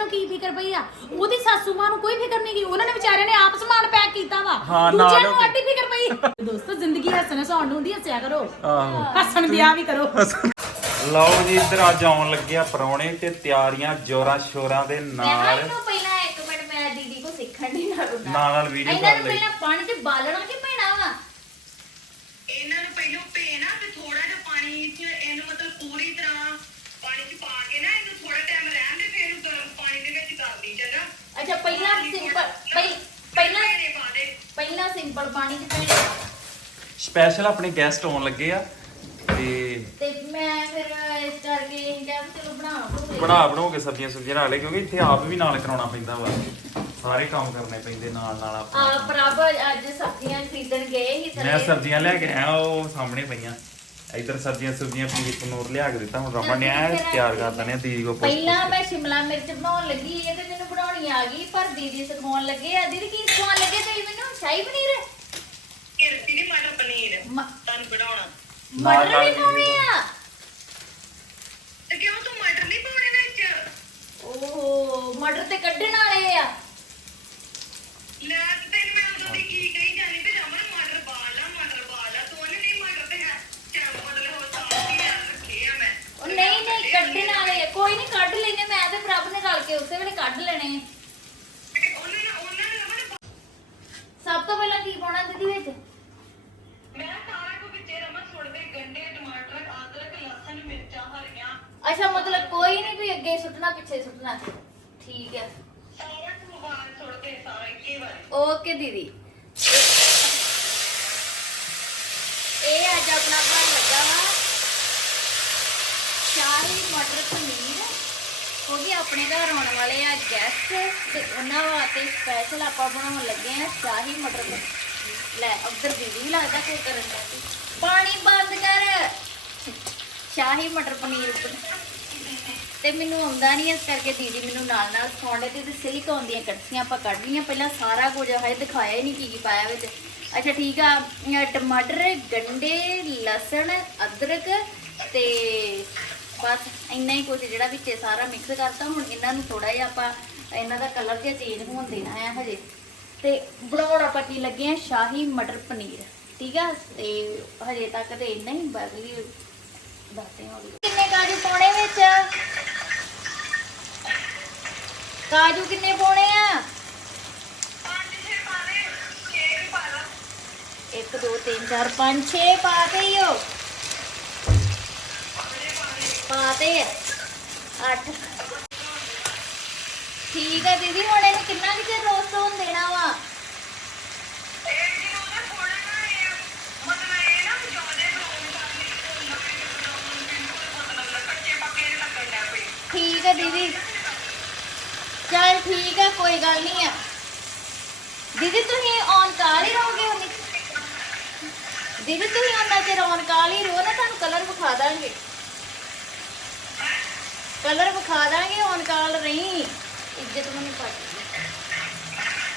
ਨੂੰ ਕੀ ਫਿਕਰ ਪਈ ਆ? ਉਹਦੀ ਸਾਸੂ ਮਾਂ ਨੂੰ ਕੋਈ ਫਿਕਰ ਨਹੀਂ ਗਈ ਉਹਨਾਂ ਨੇ ਵਿਚਾਰਿਆਂ ਨੇ ਆਪ ਸਮਾਨ ਪੈਕ ਕੀਤਾ ਵਾ। ਹਾਂ, ਦੂਜਿਆਂ ਨਾਲ ਨੂੰ। ਆਡੀ ਫਿਕਰ ਪਈ। ਦੋਸਤੋ ਜ਼ਿੰਦਗੀ ਹੱਸਣ ਹਸਾਉਣ ਨੂੰ ਹੁੰਦੀ ਹੱਸਿਆ ਕਰੋ। ਆਹੋ। ਹੱਸਣ ਦਿਆ ਵੀ ਕਰੋ। ਲਓ ਜੀ ਇੱਧਰ ਅੱਜ ਆਉਣ ਲੱਗਿਆ ਪਰੌਣੇ ਤੇ ਤਿਆਰੀਆਂ ਜੋਰਾਂ ਸ਼ੋਰਾਂ ਦੇ ਮੈਂ ਨਾਲ। ਇਹਨੂੰ ਪਹਿਲਾਂ ਇੱਕ ਮਿੰਟ ਮੈਂ ਦੀਦੀ ਕੋ ਸਿੱਖਣ ਦੀ ਨਾਲ ਨਾਲ ਨਾਲ ਵੀਡੀਓ ਇਹਨਾਂ ਕਰ ਲਈ। ਪਹਿਲਾਂ ਪਾਣੀ 'ਚ ਬਾਲਣਾ ਕਿ ਵਾ ਇਹਨਾਂ ਨੂੰ ਪਹਿਲਾਂ ਭੇ ਨਾ ਤੇ ਥੋੜਾ ਜਿਹਾ ਪਾਣੀ ਚ ਇਹਨੂੰ ਮਤਲਬ ਪੂਰੀ ਤਰ੍ਹਾਂ ਪਾਣੀ ਚ ਪਾ ਕੇ ਨਾ ਇਹਨੂੰ ਥੋੜਾ ਟਾਈਮ ਰਹਿਣ ਦੇ ਫਿਰ ਇਹਨੂੰ ਗਰਮ ਪਾਣੀ ਦੇ ਵਿੱਚ ਕਰ ਦੀ ਚੰਗਾ ਅੱਛਾ ਪਹਿਲਾਂ ਸਿੰਪਲ ਪਹਿਲਾਂ ਭੇਣੇ ਪਾ ਦੇ ਪਹਿਲਾਂ ਸਿੰਪਲ ਪਾਣੀ 'ਚ ਪੈਣਾ ਸਪੈਸ਼ਲ ਆਪਣੇ ਗੈਸਟ ਆਉਣ ਲੱਗੇ ਆ ਤੇ ਤੇ ਮੈਂ ਫਿਰ ਇਸ ਕਰਕੇ ਇਹ ਕਿਹਾ ਵੀ ਚਲੋ ਬਣਾ ਲਓ ਬਣਾ ਬਣਾਓ ਕੇ ਸਬਜ਼ੀਆਂ ਸੁਬਜ਼ੀਆਂ ਨਾਲ ਲੈ ਕਿਉਂਕਿ ਇੱਥੇ ਆਪ ਵੀ ਨਾਲ ਕਰਾਉਣਾ ਪੈਂਦਾ ਵਾ। ਸਾਰੇ ਕੰਮ ਕਰਨੇ ਪੈਂਦੇ ਨਾਲ ਨਾਲ ਆ ਆਪਾਂ ਪ੍ਰਭ ਅੱਜ ਸਬਜ਼ੀਆਂ ਖਰੀਦਣ ਗਏ ਸੀ ਮੈਂ ਸਬਜ਼ੀਆਂ ਲੈ ਕੇ ਆਇਆ ਉਹ ਸਾਹਮਣੇ ਪਈਆਂ। ਇੱਧਰ ਸਬਜ਼ੀਆਂ ਸੁਬਜ਼ੀਆਂ ਪਨੀਰ ਪਨੂਰ ਲਿਆ ਕੇ ਦਿੱਤਾ ਹੁਣ ਰਮਨ ਨੇ ਐ ਤਿਆਰ ਕਰ ਦਨੇ ਦੀਦੀ ਕੋ ਪੁੱਛ ਪਹਿਲਾਂ ਮੈਂ ਸ਼ਿਮਲਾ ਮਿਰਚ ਬਣਾਉਣ ਲੱਗੀ ਇਹ ਤੇ ਮੈਨੂੰ ਬਣਾਉਣੀ ਆ ਗਈ ਪਰ ਦੀਦੀ ਸਿਖਾਉਣ ਲੱਗੇ ਆ। ਦੀਦੀ ਕੀ ਸਿਖਾਉਣ ਲੱਗੇ ਤੁਸੀਂ ਮੈਨੂੰ? ਸ਼ਾਹੀ ਪਨੀਰ? ਰਸੀ ਨਹੀਂ ਮਟਰ ਪਨੀਰ। ਮ- ਤੁਹਾਨੂੰ ਬਣਾਉਣਾ। ਮਟਰ ਨਾਲ ਵੀ ਦੀਦੀ ਪਾਉਣੇ ਆ? ਤੇ ਕਿਉਂ ਤੂੰ ਮਟਰ ਨਹੀਂ ਪਾਉਣੇ ਵਿੱਚ? ਓਹ ਮਟਰ ਤੇ ਕੱਢਣ ਵਾਲੇ ਆ। ਲੈ ਤੇ ਤੈਨੂੰ ਮੈਂ ਉਦੋਂ ਦੀ ਕੀ ਕਹੀ ਜਾਨੀ ਤੇ ਰਮਨ ਮਟਰ ਬਾਲ ਲਾ ਮਟਰ ਬਾਲ ਲਾ ਤੂੰ ਉਹਨੇ ਨਹੀਂ ਮਟਰ ਤੇ ਹੈ ਚੱਲ ਮਤਲਬ ਹੋ ਸਾਫ਼ ਹੀ ਯਾਰ ਰੱਖੇ ਆ ਮੈਂ ਉਹ ਨਹੀਂ ਨਹੀਂ ਕੱਢਣ ਵਾਲੇ ਆ ਕੋਈ ਨਹੀਂ ਕੱਢ ਲੈਨੇ ਮੈਂ ਤੇ ਪ੍ਰਭ ਨੇ ਰਲ ਕੇ ਉਸੇ ਵੇਲੇ ਕੱਢ ਲੈਣੇ ਆ। ਉਹਨੇ ਨਾ ਉਹਨਾਂ ਨੇ ਰਮਨ ਸਭ ਤੋਂ ਪਹਿਲਾਂ ਕੀ ਪਾਉਣਾ ਦੀਦੀ ਵਿੱਚ ਮੈਂ ਸਾਰਾ ਕੁਝ ਵਿੱਚੇ ਰਮਨ ਸੁੱਟਦੇ ਗੰਡੇ ਟਮਾਟਰ ਅਦਰਕ ਲਸਣ ਮਿਰਚਾਂ ਹਰੀਆਂ ਅੱਛਾ ਮਤਲਬ ਕੋਈ ਨਹੀਂ ਵੀ ਅੱਗੇ ਸੁੱਟਣਾ ਪਿੱਛੇ ਸੁੱਟਣਾ ਠੀਕ ਹੈ ਸਾਰਾ ਕੁਝ ਵਾਲ ਸੁੱਟਦੇ ਸਾਰਾ ਇੱਕੇ ਵਾਰੀ ਓਕੇ ਦੀਦੀ ਇਹ ਅੱਜ ਆਪਣਾ ਬਣ ਲੱਗਾ ਵਾ ਸ਼ਾਹੀ ਮਟਰ ਪਨੀਰ ਕਿਉਂਕਿ ਆਪਣੇ ਘਰ ਆਉਣ ਵਾਲੇ ਆ ਗੈਸਟ ਤੇ ਉਹਨਾਂ ਸਪੈਸ਼ਲ ਆਪਾਂ ਬਣਾਉਣ ਲੱਗੇ ਆ ਸ਼ਾਹੀ ਮਟਰ ਲੈ, ਉਧਰ ਦੀਦੀ ਵੀ ਲੱਗਦਾ ਕੋਈ ਕਰਨ ਦਾ। ਪਾਣੀ ਬੰਦ ਕਰ। ਸ਼ਾਹੀ ਮਟਰ ਪਨੀਰ ਤੇ ਮੈਨੂੰ ਆਉਂਦਾ ਨਹੀਂ ਇਸ ਕਰਕੇ ਦੀਦੀ ਮੈਨੂੰ ਨਾਲ ਨਾਲ ਸਿਖਾਉਂਦੇ ਤੇ ਤੇ ਸਿਲਿਕੋਨ ਦੀਆਂ ਕੜਛੀਆਂ ਆਪਾਂ ਕੱਢ ਲਈਆਂ। ਪਹਿਲਾਂ ਸਾਰਾ ਕੁਝ ਹੈ ਦਿਖਾਇਆ ਹੀ ਨਹੀਂ ਕੀ ਕੀ ਪਾਇਆ ਵਿੱਚ ਅੱਛਾ, ਠੀਕ ਆ। ਟਮਾਟਰ, ਗੰਡੇ, ਲਸਣ, ਅਦਰਕ ਤੇ ਬਸ ਇੰਨਾ ਹੀ ਕੁਝ ਜਿਹੜਾ ਵਿੱਚ ਸਾਰਾ ਮਿਕਸ ਕਰਤਾ। ਹੁਣ ਇਹਨਾਂ ਨੂੰ ਥੋੜਾ ਜਿਹਾ ਆਪਾਂ ਇਹਨਾਂ ਦਾ ਕਲਰ ਜਿਹਾ ਚੇਂਜ ਹੋਣ ਦੇਣਾ ਹੈ ਹਜੇ। ਤੇ ਬਣਾਉਣ ਆਪਾਂ ਕੀ ਲੱਗੇ ਆ? ਸ਼ਾਹੀ ਮਟਰ ਪਨੀਰ। ਠੀਕ ਆ? ਤੇ ਹਜੇ ਤੱਕ ਤੇ ਇੰਨਾ ਹੀ ਬਾਕੀ ਦੱਸਦੇ ਹਾਂ ਹੌਲੀ। ਕਿੰਨੇ ਕਾਜੂ ਪਾਉਣੇ ਵਿੱਚ? ਕਾਜੂ ਕਿੰਨੇ ਪਾਉਣੇ ਆ? ਪੰਜ ਛੇ ਪਾ ਦੇ ਛੇ ਵੀ ਪਾ ਲਾ। 1 2 3 4 5 6 ਪਾ ਕੇ ਹੀ ਹੋ ਪਾਤੇ 8 ਠੀਕ ਹੈ ਦੀਦੀ, ਹੁਣ ਇਹਨੂੰ ਕਿੰਨਾ ਕੁ ਚਿਰ ਰੋਸਟ ਹੋਣ ਦੇਣਾ ਵਾ? ਠੀਕ ਹੈ ਦੀਦੀ। ਚਲ ਠੀਕ ਹੈ ਕੋਈ ਗੱਲ ਨਹੀਂ ਆ। ਦੀਦੀ, ਤੁਸੀਂ ਔਨ ਕਾਲ ਹੀ ਰਹੋਗੇ ਹੁਣ? ਦੀਦੀ, ਤੁਸੀਂ ਉਹਨਾਂ ਚਿਰ ਔਨ ਕਾਲ ਹੀ ਰਹੋ ਨਾ, ਤੁਹਾਨੂੰ ਕਲਰ ਵਿਖਾ ਦਾਂਗੇ। ਕਲਰ ਵਿਖਾ ਦਾਂਗੇ ਔਨ ਕਾਲ ਰਹੀ। ਇੱਜ਼ਤ ਮੈਨੂੰ ਪਾ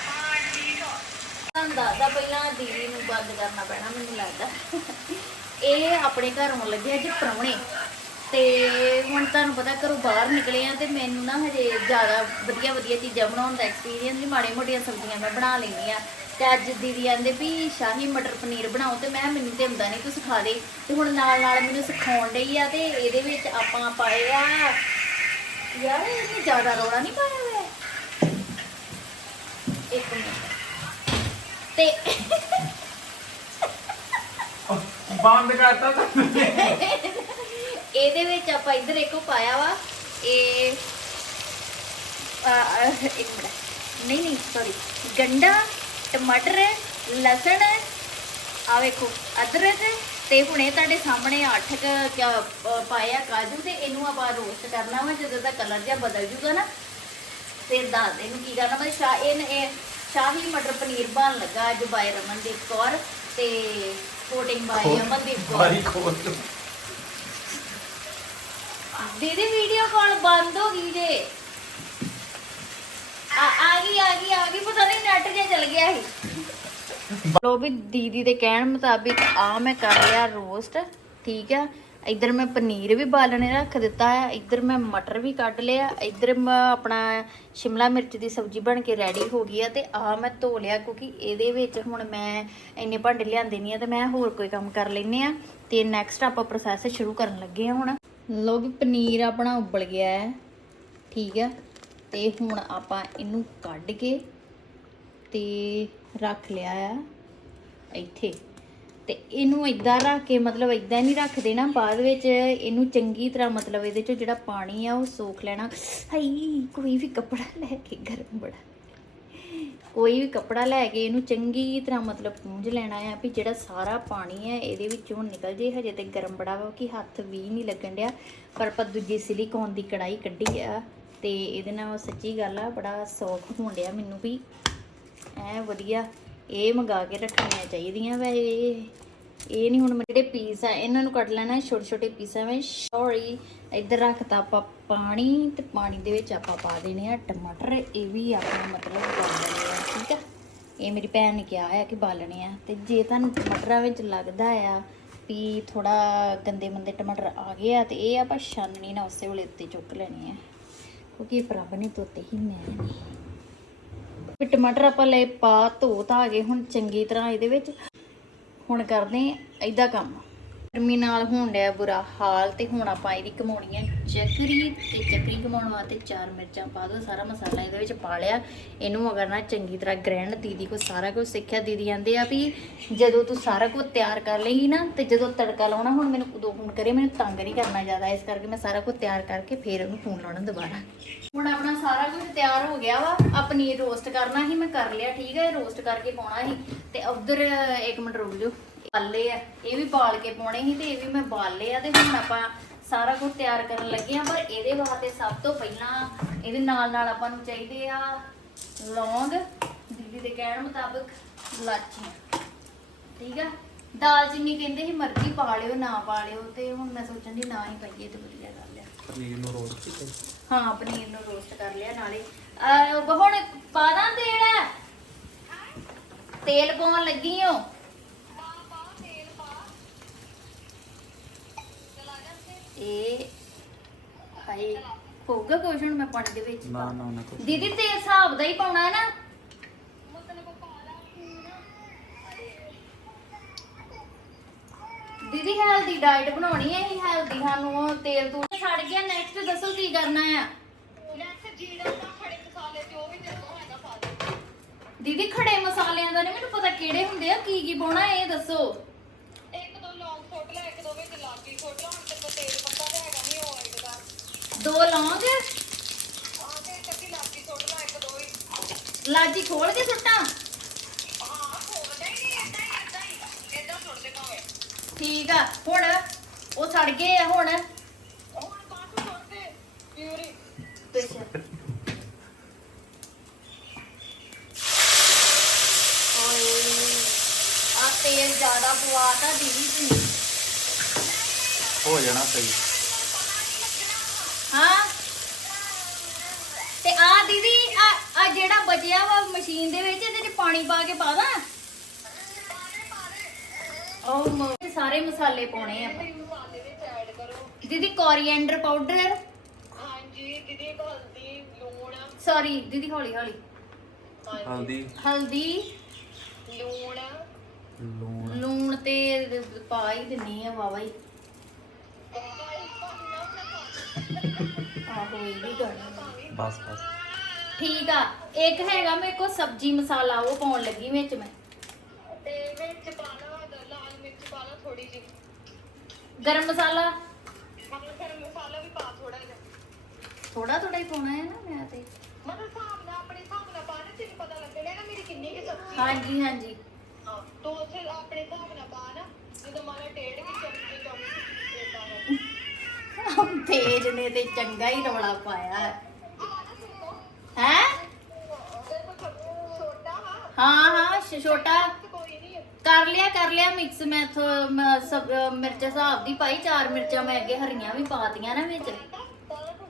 ਹਾਂ ਠੀਕ ਪਹਿਲਾਂ ਦੀਦੀ ਨੂੰ ਬੰਦ ਕਰਨਾ ਪੈਣਾ, ਮੈਨੂੰ ਲੱਗਦਾ। ਇਹ ਆਪਣੇ ਘਰ ਆਉਣ ਲੱਗੇ ਅੱਜ ਪ੍ਰਾਹੁਣੇ। ਤੇ ਹੁਣ ਤੁਹਾਨੂੰ ਪਤਾ ਘਰੋਂ ਬਾਹਰ ਨਿਕਲੇ ਆ ਤੇ ਮੈਨੂੰ ਨਾ ਹਜੇ ਜ਼ਿਆਦਾ ਵਧੀਆ ਵਧੀਆ ਚੀਜ਼ਾਂ ਬਣਾਉਣ ਦਾ ਐਕਸਪੀਰੀਅੰਸ ਨਹੀਂ ਮਾੜੇ ਮੋਟੀਆਂ ਸਬਜ਼ੀਆਂ ਮੈਂ ਬਣਾ ਲੈਂਦੀ ਆ। ਤੇ ਅੱਜ ਦੀਦੀ ਆਂਦੇ ਵੀ, ਸ਼ਾਹੀ ਮਟਰ ਪਨੀਰ ਬਣਾਓ। ਤੇ ਮੈਂ ਕਿਹਾ, ਮੈਨੂੰ ਤੇ ਹੁੰਦਾ ਨਹੀਂ, ਤੂੰ ਸਿਖਾ ਦੇ। ਤੇ ਹੁਣ ਨਾਲ ਨਾਲ ਮੈਨੂੰ ਸਿਖਾਉਣ ਡਈ ਆ ਤੇ ਇਹਦੇ ਵਿੱਚ ਆਪਾਂ ਪਾਏ ਆ। ਯਾਰ, ਇਹਨੇ ਜ਼ਿਆਦਾ ਰੌਲਾ ਨਹੀਂ ਪਾਇਆ ਇੱਕ ਮਿੰਟ। ਤੇ ਬੰਦ ਕਰਤਾ ਇਹਦੇ ਵਿੱਚ ਆਪਾਂ ਇੱਧਰ ਇੱਕੋ ਪਾਇਆ ਵਾ। ਇਹ ਇੱਕ ਨਹੀਂ ਨਹੀਂ ਸੌਰੀ ਗੰਡਾ ਟਮਾਟਰ ਲਸਣ ਆ ਵੇਖੋ ਅਦਰਕ ਤੇ ਹੁਣੇ ਤੁਹਾਡੇ ਸਾਹਮਣੇ ਅੱਠ ਕ ਪਾਇਆ ਕਾਜੂ ਤੇ ਇਹਨੂੰ ਆਪਾਂ ਰੋਸਟ ਕਰਨਾ ਵਾ ਜਦੋਂ ਦਾ ਕਲਰ ਜਿਹਾ ਬਦਲ ਜੂਗਾ ਨਾ ਫਿਰ ਦੱਸ ਦੇ ਇਹਨੂੰ ਕੀ ਕਰਨਾ ਬਸ ਸ਼ਾ ਇਹ ਇਹ ਸ਼ਾਹੀ ਮਟਰ ਪਨੀਰ ਬਣ ਲੱਗਾ ਅੱਜ ਬਾਈ ਰਮਨਦੀਪ ਕੌਰ ਤੇ ਕੋਟਿੰਗ ਬਾਈ ਅਮਨਦੀਪ ਕੌਰ। ਖੋਲ। ਦੀਦੀ ਵੀਡੀਓ ਕਾਲ ਬੰਦ ਹੋ ਗਈ ਜੇ। ਆ ਆ ਗਈ ਆ ਗਈ ਆ ਗਈ ਪਤਾ ਨਹੀਂ ਨੈਟ ਜਿਹਾ ਚਲ ਗਿਆ ਸੀ। ਲੋ ਵੀ ਦੀਦੀ ਦੇ ਕਹਿਣ ਮੁਤਾਬਿਕ ਆ ਮੈਂ ਕਰ ਲਿਆ ਰੋਸਟ ਠੀਕ ਆ? ਇੱਧਰ ਮੈਂ ਪਨੀਰ ਵੀ ਬਾਲਣੇ ਰੱਖ ਦਿੱਤਾ ਆ, ਇੱਧਰ ਮੈਂ ਮਟਰ ਵੀ ਕੱਢ ਲਿਆ, ਇੱਧਰ ਮੈਂ ਆਪਣਾ ਸ਼ਿਮਲਾ ਮਿਰਚ ਦੀ ਸਬਜ਼ੀ ਬਣ ਕੇ ਰੈਡੀ ਹੋ ਗਈ ਆ ਤੇ ਆ ਮੈਂ ਧੋ ਲਿਆ ਕਿਉਂਕਿ ਇਹਦੇ ਵਿੱਚ ਹੁਣ ਮੈਂ ਇੰਨੇ ਭਾਂਡੇ ਲਿਆਂਦੇ ਨਹੀਂ ਆ ਤੇ ਮੈਂ ਹੋਰ ਕੋਈ ਕੰਮ ਕਰ ਲੈਨੇ ਆ ਤੇ ਨੈਕਸਟ ਆਪਾਂ ਪ੍ਰੋਸੈਸ ਸ਼ੁਰੂ ਕਰਨ ਲੱਗੇ ਆ ਹੁਣ। ਲੋ ਵੀ ਪਨੀਰ ਆਪਣਾ ਉਬਲ ਗਿਆ ਹੈ, ਠੀਕ ਆ, ਤੇ ਹੁਣ ਆਪਾਂ ਇਹਨੂੰ ਕੱਢ ਕੇ ਤੇ ਰੱਖ ਲਿਆ ਆ ਇੱਥੇ। ਤੇ ਇਹਨੂੰ ਇਦਾਂ ਰੱਖ ਕੇ, ਮਤਲਬ ਇਦਾਂ ਨਹੀਂ ਰੱਖ ਦੇਣਾ, ਬਾਅਦ ਵਿੱਚ ਇਹਨੂੰ ਚੰਗੀ ਤਰ੍ਹਾਂ, ਮਤਲਬ ਇਹਦੇ ਚੋਂ ਜਿਹੜਾ ਪਾਣੀ ਆ, ਉਹ ਸੋਖ ਲੈਣਾ। ਹਾਈ, ਕੋਈ ਵੀ ਕੱਪੜਾ ਲੈ ਕੇ ਗਰਮ ਬੜਾ। ਕੋਈ ਵੀ ਕੱਪੜਾ ਲੈ ਕੇ ਇਹਨੂੰ ਚੰਗੀ ਤਰ੍ਹਾਂ, ਮਤਲਬ ਪੂੰਝ ਲੈਣਾ ਆ ਵੀ ਜਿਹੜਾ ਸਾਰਾ ਪਾਣੀ ਹੈ ਇਹਦੇ ਵਿੱਚੋਂ ਨਿਕਲ ਜੇ। ਹਜੇ ਤੇ ਗਰਮ ਬੜਾ ਵਾ, ਕਿ ਹੱਥ ਵੀ ਨਹੀਂ ਲੱਗਣ ਡਿਆ। ਪਰ ਆਪਾਂ ਦੂਜੀ ਸਿਲੀਕੋਨ ਦੀ ਕੜਾਈ ਕੱਢੀ ਆ ਤੇ ਇਹਦੇ ਨਾਲ ਸੱਚੀ ਗੱਲ ਆ, ਬੜਾ ਸੌਖ ਹੋਣ ਡਿਆ ਮੈਨੂੰ ਵੀ। ਐ ਵਧੀਆ। ਇਹ ਮੰਗਾ ਕੇ ਰੱਖਣੀਆਂ ਚਾਹੀਦੀਆਂ ਵੈ ਇਹ। ਇਹ ਨਹੀਂ ਹੁਣ ਮੈਂ ਜਿਹੜੇ ਪੀਸ ਆ, ਇਹਨਾਂ ਨੂੰ ਕੱਟ ਲੈਣਾ ਛੋਟੇ ਛੋਟੇ ਪੀਸਾਂ ਵਿੱਚ ਸੌਰੀ ਇੱਧਰ ਰੱਖਤਾ ਆਪਾਂ ਪਾਣੀ ਤੇ ਪਾਣੀ ਦੇ ਵਿੱਚ ਆਪਾਂ ਪਾ ਦੇਣੇ ਆ ਟਮਾਟਰ। ਇਹ ਵੀ ਆਪਾਂ ਮਤਲਬ ਬਾਲਣੇ ਆ, ਠੀਕ ਆ? ਇਹ ਮੇਰੀ ਭੈਣ ਨੇ ਕਿਹਾ ਆ ਕਿ ਬਾਲਣੇ ਆ। ਤੇ ਜੇ ਤੁਹਾਨੂੰ ਟਮਾਟਰਾਂ ਵਿੱਚ ਲੱਗਦਾ ਆ ਵੀ ਥੋੜਾ ਗੰਦੇ ਮੰਦੇ ਟਮਾਟਰ ਆ ਗਏ ਆ, ਤੇ ਇਹ ਆਪਾਂ ਛਾਨਣੀ ਨਾਲ ਉਸੇ ਵੇਲੇ ਉੱਤੇ ਚੁੱਕ ਲੈਣੇ ਆ। ਕਿਉਂਕਿ ਇਹ ਪ੍ਰਭ ਨੇ ਧੋਤੇ ਹੀ ਮੈਂ ਨਹੀਂ ਫਿਰ ਟਮਾਟਰ ਆਪਾਂ ਲੈ ਪਾ, ਧੋ ਧਾ ਗਏ ਹੁਣ ਚੰਗੀ ਤਰ੍ਹਾਂ ਇਹਦੇ ਵਿੱਚ ਹੁਣ ਕਰਦੇ ਆਂ ਇਹਦਾ ਕੰਮ। ਗਰਮੀ ਨਾਲ ਹੋਣ ਡਿਆ ਬੁਰਾ ਹਾਲ ਤੇ ਹੁਣ ਆਪਾਂ ਇਹਦੀ ਕਮਾਉਣੀ ਹੈ ਚੱਕਰੀ ਤੇ ਚੱਕਰੀ ਕਮਾਉਣ ਵਾਸਤੇ ਚਾਰ ਮਿਰਚਾਂ ਪਾ ਦੋ, ਸਾਰਾ ਮਸਾਲਾ ਇਹਦੇ ਵਿੱਚ ਪਾ ਲਿਆ। ਇਹਨੂੰ ਅਗਰ ਨਾ ਚੰਗੀ ਤਰ੍ਹਾਂ ਗ੍ਰੈਂਡ ਦੀਦੀ ਕੋ ਸਾਰਾ ਕੁਝ ਸਿੱਖਿਆ, ਦੀਦੀ ਆਂਦੇ ਆ ਵੀ ਜਦੋਂ ਤੂੰ ਸਾਰਾ ਕੁਝ ਤਿਆਰ ਕਰ ਲੇਗੀ ਨਾ ਤੇ ਜਦੋਂ ਤੜਕਾ ਲਾਉਣਾ ਹੁਣ ਮੈਨੂੰ ਉਦੋਂ ਫੋਨ ਕਰੇ, ਮੈਨੂੰ ਤੰਗ ਨਹੀਂ ਕਰਨਾ ਜ਼ਿਆਦਾ, ਇਸ ਕਰਕੇ ਮੈਂ ਸਾਰਾ ਕੁਝ ਤਿਆਰ ਕਰਕੇ ਫੇਰ ਉਹਨੂੰ ਫੋਨ ਲਾਉਣਾ ਦੁਬਾਰਾ। ਹੁਣ ਆਪਣਾ ਸਾਰਾ ਕੁਝ ਤਿਆਰ ਹੋ ਗਿਆ ਵਾ ਆ ਪਨੀਰ ਰੋਸਟ ਕਰਨਾ ਸੀ, ਮੈਂ ਕਰ ਲਿਆ, ਠੀਕ ਹੈ ਰੋਸਟ ਕਰਕੇ ਪਾਉਣਾ ਸੀ। ਤੇ ਉਧਰ ਇੱਕ ਮਿੰਟ ਰੁਕ ਜਾਓ। ਬਾਲੇ ਆ। ਇਹ ਵੀ ਬਾਲ ਕੇ ਪਾਉਣੇ ਸੀ ਤੇ ਇਹ ਵੀ ਮੈਂ ਬਾਲ ਆ ਤੇ ਹੁਣ ਆਪਾਂ ਸਾਰਾ ਕੁਝ ਤਿਆਰ ਕਰਨ ਲੱਗੇ ਆ ਪਰ ਇਹਦੇ ਵਾਸਤੇ ਸਭ ਤੋਂ ਪਹਿਲਾਂ ਇਹਦੇ ਨਾਲ ਨਾਲ ਆਪਾਂ ਨੂੰ ਚਾਹੀਦੇ ਆ ਲੌਂਗ। ਦੀਦੀ ਦੇ ਕਹਿਣ ਮੁਤਾਬਕ ਲਾਚੀਆਂ ਠੀਕ ਆ? ਦਾਲਚੀਨੀ ਕਹਿੰਦੇ ਸੀ ਮਰਜ਼ੀ ਪਾ ਲਿਓ ਨਾ ਪਾ ਲਿਓ ਤੇ ਹੁਣ ਮੈਂ ਸੋਚਣ ਦੀ ਨਾ ਹੀ ਪਾਈਏ ਤੇ ਵਧੀਆ ਗੱਲ ਆ ਪਨੀਰ ਨੂੰ ਰੋਲ ਕੀਤਾ ਹਾਂ ਪਨੀਰ ਨੂੰ ਰੋਸਟ ਕਰ ਲਿਆ ਨਾਲੇ। ਅਹ ਹੁਣ ਪਾ ਦਾਂ ਤੇਲ? ਤੇਲ ਪਾਉਣ ਲੱਗੀ ਹਾਂ ਇਹ ਹਾਏ ਹੋਊਗਾ ਕੁਛ ਹੁਣ ਮੈਂ ਪਾਣੀ ਦੇ ਵਿੱਚ? ਨਾ ਨਾ ਨਾ ਕੁਛ ਦੀਦੀ ਤੇਲ ਹਿਸਾਬ ਦਾ ਹੀ ਪਾਉਣਾ ਹੈ ਨਾ। ਦੀਦੀ ਹੈਲਦੀ ਡਾਈਟ ਬਣਾਉਣੀ ਹੈ ਇਹ ਹੈਲਦੀ ਸਾਨੂੰ ਉਹ ਤੇਲ ਤੂੰ ਛੱਡ ਗਿਆ ਨੈਕਸਟ ਦੱਸੋ ਕੀ ਕਰਨਾ ਆ? ਦੀਦੀ ਖੜੇ ਮਸਾਲਿਆਂ ਦਾ ਨਹੀਂ ਮੈਨੂੰ ਪਤਾ ਕਿਹੜੇ ਹੁੰਦੇ ਆ ਕੀ ਕੀ ਪਾਉਣਾ ਇਹ ਦੱਸੋ ਇੱਕ ਦੋ ਲੌਂਗ ਫੁੱਟ ਲੈ ਇੱਕ ਦੋ ਵਿੱਚ ਲਾਗੀ ਫੁੱਟ ਲਾ ਹੁਣ ਤੇ ਕੋ ਤੇਲ ਪੱਤਾ ਤੇ ਹੈਗਾ ਨਹੀਂ ਉਹ ਐਡ ਕਰ ਦੋ ਲੌਂਗ? ਲਾਜੀ ਖੋਲ ਕੇ ਸੁੱਟਾਂ? ਠੀਕ ਆ, ਹੁਣ ਉਹ ਸੜ ਗਏ ਆ ਹੁਣ। ਆ ਤੇਲ ਜ਼ਿਆਦਾ ਪਵਾਤਾ ਦੀਦੀ ਤੂੰ ਹੋ ਜਾਣਾ ਸਹੀ। ਹਾਂ। ਤੇ ਆ ਦੀਦੀ ਆ ਆ ਜਿਹੜਾ ਬਚਿਆ ਵਾ ਮਸ਼ੀਨ ਦੇ ਵਿੱਚ ਇਹਦੇ ਚ ਪਾਣੀ ਪਾ ਕੇ ਪਾ ਦਾਂ? ਉਹ ਮ- ਸਾਰੇ ਮਸਾਲੇ ਪਾਉਣੇ ਆ। ਆਪਾਂ। ਮਸਾਲੇ ਵਿੱਚ ਐਡ ਕਰੋ। ਦੀਦੀ ਕੋਰੀਐਂਡਰ ਪਾਊਡਰ ਹਾਂਜੀ ਦੀਦੀ ਹਲਦੀ ਲੂਣ। ਸੌਰੀ ਦੀਦੀ ਹੌਲੀ ਹੌਲੀ। ਹਲਦੀ। ਹਲਦੀ। ਲੂਣ। ਲੂਣ। ਲੂਣ ਤੇ ਪਾ ਹੀ ਦਿੰਨੀ ਆ ਵਾਵਾ ਹੀ। ਆਹੋ ਇਹ ਵੀ ਕਰਨਾ ਬਸ ਬਸ। ਠੀਕ ਆ ਇੱਕ ਹੈਗਾ ਮੇਰੇ ਕੋਲ ਸਬਜੀ ਮਸਾਲਾ ਉਹ ਪਾਉਣ ਲੱਗੀ ਵਿੱਚ ਮੈਂ। ਤੇ ਵਿੱਚ ਪਾਣਾ ਲਾਲ ਮਿਰਚ ਪਾ ਲਾ ਥੋੜੀ ਜਿਹੀ। ਗਰਮ ਮਸਾਲਾ? ਮਤਲਬ ਫਿਰ ਮਸਾਲਾ ਵੀ ਪਾ ਥੋੜਾ ਜਿਹਾ। ਥੋੜਾ ਥੋੜਾ ਹੀ ਪਾਉਣਾ ਹੈ ਨਾ ਮੈਂ ਤੇ। ਮਤਲਬ ਹਿਸਾਬ ਨਾਲ ਆਪਣੇ ਹਿਸਾਬ ਨਾਲ ਪਾ ਨਾ ਤੈਨੂੰ ਪਤਾ ਲੱਗਣਾ ਨਾ ਮੇਰੀ ਕਿੰਨੀ ਕਿ ਸਬਜ਼ੀ ਹਾਂਜੀ ਹਾਂਜੀ। ਹਾਂ ਤੂੰ ਉੱਥੇ ਆਪਣੇ ਹਿਸਾਬ ਨਾਲ ਪਾ ਨਾ ਜਦੋਂ ਮਾਰਾ ਟੇੜ ਕੇ ਚਮਚੀ ਚਮਚੀ ਤੇਜ ਨੇ ਤੇ ਚੰਗਾ ਹੀ ਰੌਲਾ ਪਾਇਆ। ਹੈ? ਹੈਂ? ਹਾਂ ਛੋਟਾ। ਨਹੀਂ ਕਰ ਲਿਆ ਕਰ ਲਿਆ ਮਿਕਸ ਮੈਂ ਥੋ- ਸਬ ਮਿਰਚ ਹਿਸਾਬ ਦੀ ਪਾਈ ਚਾਰ ਮਿਰਚਾਂ ਮੈਂ ਅੱਗੇ ਹਰੀਆਂ ਵੀ ਪਾਤੀਆਂ ਨਾ ਵਿੱਚ।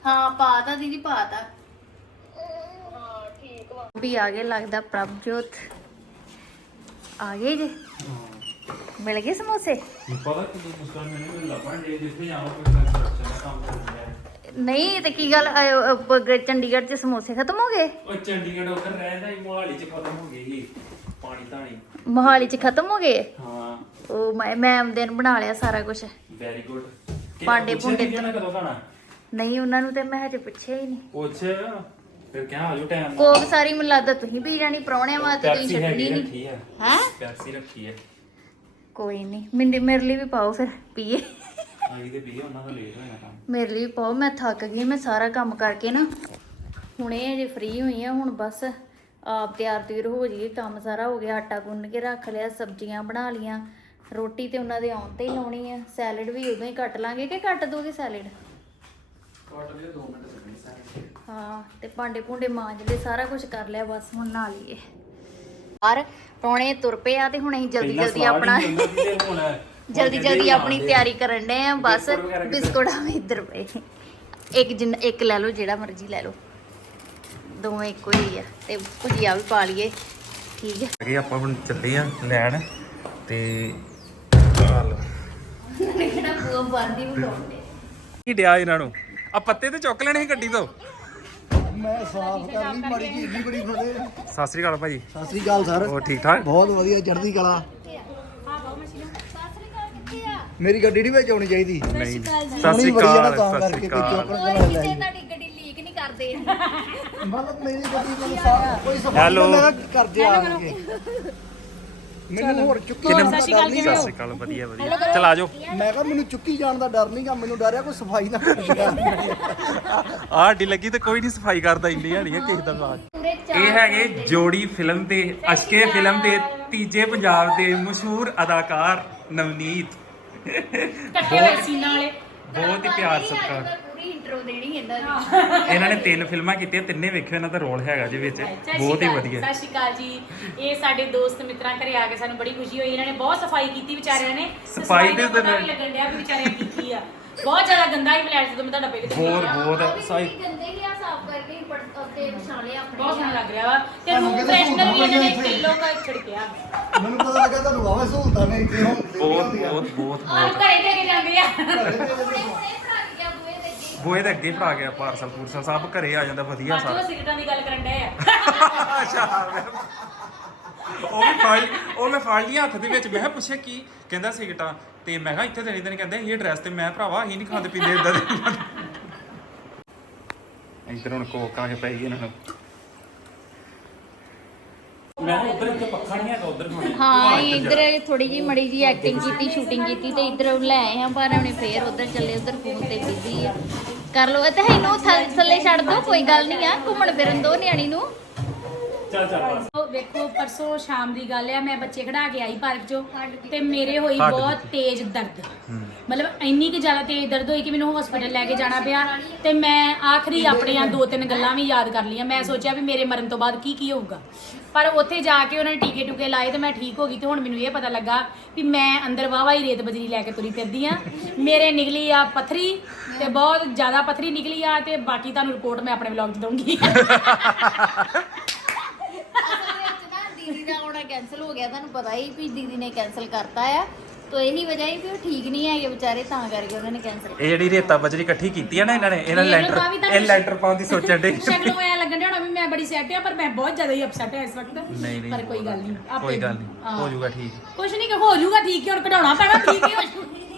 ਹਾਂ ਪਾਤਾ ਦੀਦੀ ਪਾਤਾ। ਹਾਂ ਠੀਕ ਵਾ ਵੀ ਆ ਗਏ ਲੱਗਦਾ ਪ੍ਰਭਜੋਤ। ਆ ਗਏ ਜੇ? ਮਿਲ ਗਏ ਸਮੋਸੇ? ਪਤਾ ਕਿ ਮੁਸਕਾਨ ਮੈਨੂੰ ਲੱਭਣ ਦੇ ਜਿੱਥੇ ਜਾਵਾਂ ਕੋਈ ਨਹੀਂ ਤੇ ਕੀ ਗੱਲ ਅਹ, ਚੰਡੀਗੜ੍ਹ 'ਚ ਸਮੋਸੇ ਖਤਮ ਹੋ ਗਏ? ਉਹ ਚੰਡੀਗੜ੍ਹ ਉਧਰ ਰਹਿੰਦਾ ਹੀ ਮੋਹਾਲੀ ਚ ਖਤਮ ਹੋ ਗਈ ਸੀ ਪਾਣੀ ਧਾਣੀ। ਮੋਹਾਲੀ 'ਚ ਖਤਮ ਹੋ ਗਏ? ਹਾਂ। ਉਹ ਮੈਂ ਮੈਂ ਆਉਂਦੇ ਨੂੰ ਬਣਾ ਲਿਆ ਸਾਰਾ ਕੁਝ ਵੈਰੀ ਗੁੱਡ ਭਾਂਡੇ ਭੂੰਡੇ ਕਿਹਨਾਂ ਕਦੋਂ ਖਾਣਾ? ਨਹੀਂ ਉਹਨਾਂ ਨੂੰ ਤੇ ਮੈਂ ਹਜੇ ਪੁੱਛਿਆ ਹੀ ਨਹੀਂ। ਪੁੱਛ ਫਿਰ ਕਿਹਾ ਆਜੋ ਟਾਈਮ ਕੋਕ ਸਾਰੀ ਮੈਨੂੰ ਲੱਗਦਾ ਤੁਸੀਂ ਪੀ ਜਾਣੀ ਪ੍ਰਾਹੁਣਿਆਂ ਵਾਸਤੇ ਤੁਸੀਂ ਛੱਡਣੀ ਨਹੀਂ। ਰੱਖੀ ਹੈ ਹੈ? ਪੈਪਸੀ ਰੱਖੀ ਹੈ ਕੋਈ ਨਹੀਂ ਮਿੰਦੇ ਮੇਰੇ ਲਈ ਵੀ ਪਾਓ ਫਿਰ ਪੀਏ। ਆਈ ਤੇ ਵੀ ਉਹਨਾਂ ਦਾ ਲੇਟ ਹੋਇਆ ਕੰਮ। ਮੇਰੇ ਲਈ ਪਾਓ ਮੈਂ ਥੱਕ ਗਈ ਮੈਂ ਸਾਰਾ ਕੰਮ ਕਰਕੇ ਨਾ। ਹੁਣੇ ਅਜੇ ਫ੍ਰੀ ਹੋਈ ਆ ਹੁਣ ਬਸ ਆਪ ਤਿਆਰ ਤਿਰ ਹੋ ਜੀ ਕੰਮ ਸਾਰਾ ਹੋ ਗਿਆ ਆਟਾ ਗੁੰਨ ਕੇ ਰੱਖ ਲਿਆ ਸਬਜ਼ੀਆਂ ਬਣਾ ਲੀਆਂ ਰੋਟੀ ਤੇ ਉਹਨਾਂ ਦੇ ਆਉਣ ਤੇ ਹੀ ਲਾਉਣੀ ਆ। ਸੈਲਡ ਵੀ ਉਦੋਂ ਹੀ ਕੱਟ ਲਾਂਗੇ ਕਿ ਕੱਟ ਦੋਗੇ ਸੈਲਡ ਕੱਟ ਦੇ 2 ਮਿੰਟ ਲੱਗਣੇ ਸਾਰੇ ਹਾਂ ਤੇ ਭਾਂਡੇ ਭੁੰਡੇ ਮਾਂਜ ਲਏ ਸਾਰਾ ਕੁਝ ਕਰ ਲਿਆ ਬਸ ਹੁਣ ਨਹਾ ਲਈਏ। ਪਰ ਪਰੌਣੇ ਤੁਰ ਪਏ ਆ ਤੇ ਹੁਣ ਅਸੀਂ ਜਲਦੀ ਜਲਦੀ ਆਪਣਾ ਜਲਦੀ ਜਲਦੀ ਆਪਣੀ ਤਿਆਰੀ ਕਰਨ ਦੇ ਆ ਬਸ ਬਿਸਕੁਟ ਵਗੈਰਾ ਕਿੱਧਰ? ਬਿਸਕੁਟ ਆ ਇੱਧਰ ਪਏ। ਇੱਕ ਜਿੰਨ ਇੱਕ ਲੈ ਲਓ ਜਿਹੜਾ ਮਰਜ਼ੀ ਲੈ ਲਓ। ਦੋਵੇਂ ਇੱਕੋ ਹੀ ਆ ਤੇ ਭੁਜੀਆ ਵੀ ਪਾ ਲਈਏ। ਠੀਕ ਹੈ ਅਗੇ ਆਪਾਂ ਹੁਣ ਚੱਲੇ ਆ ਲੈਣ ਤੇ ਕਿਹੜਾ ਬੂਆ ਬੰਦੀ ਬਣਾਉਂਦੇ ਕੀ ਡਿਆ ਇਹਨਾਂ ਨੂੰ? ਆ ਪੱਤੇ ਤੇ ਚੁੱਕ ਲੈਣੇ ਸੀ ਗੱਡੀ ਤੋਂ? ਮੈਂ ਸਾਫ਼ ਕਰ ਲਈ ਮਾੜੀ ਜੀ ਇੰਨੀ ਬੜੀ ਫੜੇ ਸਤਿ ਸ੍ਰੀ ਅਕਾਲ ਭਾਜੀ। ਸਤਿ ਸ੍ਰੀ ਅਕਾਲ ਸਰ। ਹੋਰ ਠੀਕ ਠਾਕ? ਬਹੁਤ ਵਧੀਆ ਚੜ੍ਹਦੀ ਕਲਾ। ਮੇਰੀ ਗੱਡੀ ਨਹੀਂ ਵਿੱਚ ਆਉਣੀ ਚਾਹੀਦੀ। ਨਹੀਂ। ਸਤਿ ਸ੍ਰੀ ਨਾ ਅਕਾਲ ਤਾਂ ਸਤਿ ਸ੍ਰੀ ਅਕਾਲ। ਆਈ। ਤੁਹਾਡੀ ਗੱਡੀ ਲੀਕ ਨਹੀਂ ਕਰਦੇ। ਮਤਲਬ ਮੇਰੀ ਗੱਡੀ ਸਾਫ਼ ਕੋਈ ਸਫ਼ਾਈ Hello. ਕਿਹਾ ਕਰਦੇ ਆਣਗੇ ਮੈਨੂੰ ਹੋਰ ਚੁੱਕੀ ਜਾਣ ਦਾ ਡਰ ਨਹੀਂ ਸਤਿ ਸ੍ਰੀ ਅਕਾਲ ਵਧੀਆ ਵਧੀਆ। ਚਲ ਆਜੋ ਮੈਂ ਕਿਹਾ ਮੈਨੂੰ ਚੁੱਕੀ ਜਾਣ ਦਾ ਡਰ ਨਹੀਂਗਾ ਮੈਨੂੰ ਡਰ ਆ ਕੋਈ ਸਫ਼ਾਈ ਨਾ ਕਰ ਆਹ ਹੱਡੀ ਲੱਗੀ ਤੇ ਕੋਈ ਨਹੀਂ ਸਫ਼ਾਈ ਕਰਦਾ ਇੰਨੀ ਹਣੀ ਕਿਸੇ ਦਾ ਬਾਤ ਪੂਰੇ ਇਹ ਹੈਗੇ ਜੋੜੀ ਫਿਲਮ ਦੇ ਅਸ਼ਕੇ ਫਿਲਮ ਦੇ ਤੀਜੇ ਪੰਜਾਬ ਦੇ ਮਸ਼ਹੂਰ ਅਦਾਕਾਰ ਨਵਨੀਤ। ਇਕੱਠੇ ਹੋਏ ਸੀਨਾ ਵਾਲੇ। ਬਹੁਤ ਹੀ ਪਿਆਰ ਸਤਿਕਾਰ। ਪੂਰੀ ਇੰਟਰੋ ਦੇਣੀ ਇਹਨਾਂ ਦੀ। ਇਹਨਾਂ ਨੇ ਤਿੰਨ ਫਿਲਮਾਂ ਕੀਤੀਆਂ ਤਿੰਨੇ ਵੇਖਿਓ ਇਹਨਾਂ ਦਾ ਰੋਲ ਹੈਗਾ ਜੀ ਵਿੱਚ। ਸਤਿ ਬਹੁਤ ਹੀ ਅਕਾਲ, ਵਧੀਆ। ਸਤਿ ਸ਼੍ਰੀ ਅਕਾਲ ਜੀ। ਇਹ ਸਾਡੇ ਦੋਸਤ ਮਿੱਤਰਾਂ ਘਰੇ ਆ ਕੇ ਸਾਨੂੰ ਬੜੀ ਖੁਸ਼ੀ ਹੋਈ। ਇਹਨਾਂ ਨੇ ਬਹੁਤ ਸਫ਼ਾਈ ਕੀਤੀ ਵਿਚਾਰਿਆਂ ਨੇ। ਤੇ ਸਫ਼ਾਈ ਦੇ ਪਤਾ ਤਾਂ- ਵੀ ਲੱਗਣ ਡਿਆ ਵੀ ਵਿਚਾਰਿਆਂ ਕੀਤੀ ਆ। ਬਹੁਤ ਜ਼ਿਆਦਾ ਗੰਦਾ ਹੀ ਫਲੈਟ ਜਦੋਂ ਮੈਂ ਤੁਹਾਡਾ ਪਹਿਲੇ ਦਿਨ ਬਹੁਤ। ਬਹੁਤ ਸਾਈ ਗੰਦੇ ਹੀ ਆ ਸਾਫ਼ ਕਰਕੇ ਹੀ ਪੜ- ਉੱਤੇ ਵਿਛਾਲੇ ਆਪਣੇ ਬਹੁਤ ਸੋਹਣਾ ਲੱਗ ਰਿਹਾ ਵਾ। ਤੇ ਤੁਹਾਨੂੰ ਰੂਮ ਫਰੈਸ਼ਨਰ ਵੀ ਇਹਨਾਂ ਨੇ ਸਹੂਲਤਾਂ ਕਿਲੋ ਕਾ ਛਿੜਕਿਆ ਮੈਨੂੰ ਪਤਾ ਲੱਗਾ ਤੁਹਾਨੂੰ ਆਵੇ ਸਹੂਲਤਾਂ ਨੇ ਇੱਥੇ ਹੁਣ ਬਹੁਤ ਬਹੁਤ ਬਹੁਤ ਬਹੁਤ। ਘਰੇ ਦੇ ਕੇ ਜਾਂਦੇ ਆ। ਬੋਏ ਦੇ ਅੱਗੇ। ਫੜਾ ਗਿਆ ਪਾਰਸਲ ਪੂਰਸਲ ਸਭ ਘਰੇ ਆ ਜਾਂਦਾ ਵਧੀਆ ਬਾਜੂ ਸਾਰਾ। ਸਿਗਰਟਾਂ ਦੀ ਗੱਲ ਕਰਨ ਡਏ ਆ। ਅੱਛਾ। ਉਹ ਵੀ ਫੜ ਉਹ ਮੈਂ ਫੜ ਲਿਆ ਹੱਥ ਦੇ ਵਿੱਚ ਮੈਂ ਕਿਹਾ ਪੁੱਛਿਆ ਕੀ? ਕਹਿੰਦਾ ਸਿਗਟਾਂ। ਤੇ ਮੈਂ ਕਿਹਾ ਇੱਥੇ ਦੇਣੀ ਦੇਣੀ ਕਹਿੰਦੇ ਇਹ ਡਰੈਸ ਤੇ ਮੈਂ ਭਰਾਵਾ ਅਸੀਂ ਨਹੀਂ ਖਾਂਦੇ ਪੀਂਦੇ ਇਦਾਂ ਦੇ। ਇੱਧਰ ਹੁਣ ਕੋਕ ਆ ਕੇ ਪਈ ਗਈ ਇਹਨਾਂ ਨੂੰ। ਮੈਂ ਉਧਰ ਇੱਥੇ ਪੱਖਾ ਨਹੀਂ ਹੈਗਾ ਉਧਰ ਖਾਣੇ ਹਾਂ ਇੱਧਰ ਥੋੜੀ ਜੀ ਮੜੀ ਜੀ ਐਕਟਿੰਗ ਕੀਤੀ ਸ਼ੂਟਿੰਗ ਕੀਤੀ ਤੇ ਇੱਧਰ ਲੈ ਆਏ ਹਾਂ ਪਰ ਉਹਨੇ ਫੇਰ ਉਧਰ ਚੱਲੇ ਉਧਰ ਫੋਨ ਤੇ ਬਿਜ਼ੀ ਆ। ਕਰ ਲੋ ਤੇ ਇਹਨੂੰ ਥ- ਥੱਲੇ ਛੱਡ ਦੋ ਕੋਈ ਗੱਲ ਨਹੀਂ ਆ ਘੁੰਮਣ ਫਿਰਨ ਦੋ ਨਿਆਣੀ ਨੂੰ। ਚੱਲ ਚੱਲ ਉਹ ਵੇਖੋ ਪਰਸੋਂ ਸ਼ਾਮ ਦੀ ਗੱਲ ਆ ਮੈਂ ਬੱਚੇ ਖੜਾ ਕੇ ਆਈ ਪਾਰਕ 'ਚੋਂ ਤੇ ਮੇਰੇ ਹੋਈ ਬਹੁਤ ਤੇਜ਼ ਦਰਦ। ਮਤਲਬ ਇੰਨੀ ਕਿ ਜ਼ਿਆਦਾ ਤੇਜ਼ ਦਰਦ ਹੋਈ ਕਿ ਮੈਨੂੰ ਹਸਪੀਟਲ ਲੈ ਕੇ ਜਾਣਾ ਪਿਆ ਤੇ ਮੈਂ ਆਖਰੀ ਆਪਣੀਆਂ ਦੋ ਤਿੰਨ ਗੱਲਾਂ ਵੀ ਯਾਦ ਕਰ ਲਈਆਂ। ਮੈਂ ਸੋਚਿਆ ਵੀ ਮੇਰੇ ਮਰਨ ਤੋਂ ਬਾਅਦ ਕੀ ਕੀ ਹੋਊਗਾ। ਪਰ ਉੱਥੇ ਜਾ ਕੇ ਉਹਨਾਂ ਨੇ ਟੀਕੇ ਟੂਕੇ ਲਾਏ ਤੇ ਮੈਂ ਠੀਕ ਹੋ ਗਈ ਤੇ ਹੁਣ ਮੈਨੂੰ ਇਹ ਪਤਾ ਲੱਗਾ ਵੀ ਮੈਂ ਅੰਦਰ ਵਾਵਾ ਹੀ ਰੇਤ ਬਜਰੀ ਲੈ ਕੇ ਤੁਰੀ ਫਿਰਦੀ ਆ। ਮੇਰੇ ਨਿਕਲੀ ਆ ਪਥਰੀ ਤੇ ਬਹੁਤ ਜ਼ਿਆਦਾ ਪਥਰੀ ਨਿਕਲੀ ਆ ਤੇ ਬਾਕੀ ਤੁਹਾਨੂੰ ਰਿਪੋਰਟ ਮੈਂ ਆਪਣੇ ਵਲੌਗ 'ਚ ਦਊਂਗੀ। ਦੀਦੀ ਦਾ ਆਉਣਾ ਕੈਨਸਲ ਹੋ ਗਿਆ ਤੁਹਾਨੂੰ ਪਤਾ ਹੀ ਵੀ ਦੀਦੀ ਨੇ ਕੈਨਸਲ ਕਰਤਾ ਆ। ਤੋ ਇਹੀ ਵਜ੍ਹਾ ਹੀ ਵੀ ਉਹ ਠੀਕ ਨਹੀਂ ਹੈਗੇ ਵਿਚਾਰੇ ਤਾਂ ਕਰਕੇ ਉਹਨਾਂ ਨੇ ਕੈਨਸਲ ਇਹ ਜਿਹੜੀ ਰੇਤਾ ਬਜਰੀ ਇਕੱਠੀ ਕੀਤੀ ਆ ਨਾ ਇਹਨਾਂ ਨੇ ਇਹਨਾਂ ਇਹ ਲੈਂਟਰ ਲੋਕਾਂ ਵੀ ਤਾਂ ਇਹ ਲੈਂਟਰ ਪਾਉਣ ਦੀ ਸੋਚਣ ਦੇ ਸ਼ਕਲੋਂ ਐ ਲੱਗਣ ਡਿਆ ਹੋਣਾ ਵੀ ਮੈਂ ਬੜੀ ਸੈਟ ਆ ਪਰ ਮੈਂ ਬਹੁਤ ਜ਼ਿਆਦਾ ਹੀ ਅਪਸੈਟ ਆ ਇਸ ਵਕਤ। ਨਹੀਂ ਨਹੀਂ ਪਰ ਕੋਈ ਗੱਲ ਨਹੀਂ ਆਪੇ ਕੋਈ ਗੱਲ ਨਹੀਂ ਹਾਂ। ਹੋ ਜਾਊਗਾ ਠੀਕ। ਕੁਛ ਨਹੀਂ ਕਿ ਹੋ ਜਾਊਗਾ ਠੀਕ ਹੀ ਔਰ ਕਢਾਉਣਾ ਪੈਣਾ ਠੀਕ ਹੀ ਹੋ ਜਾਊਗਾ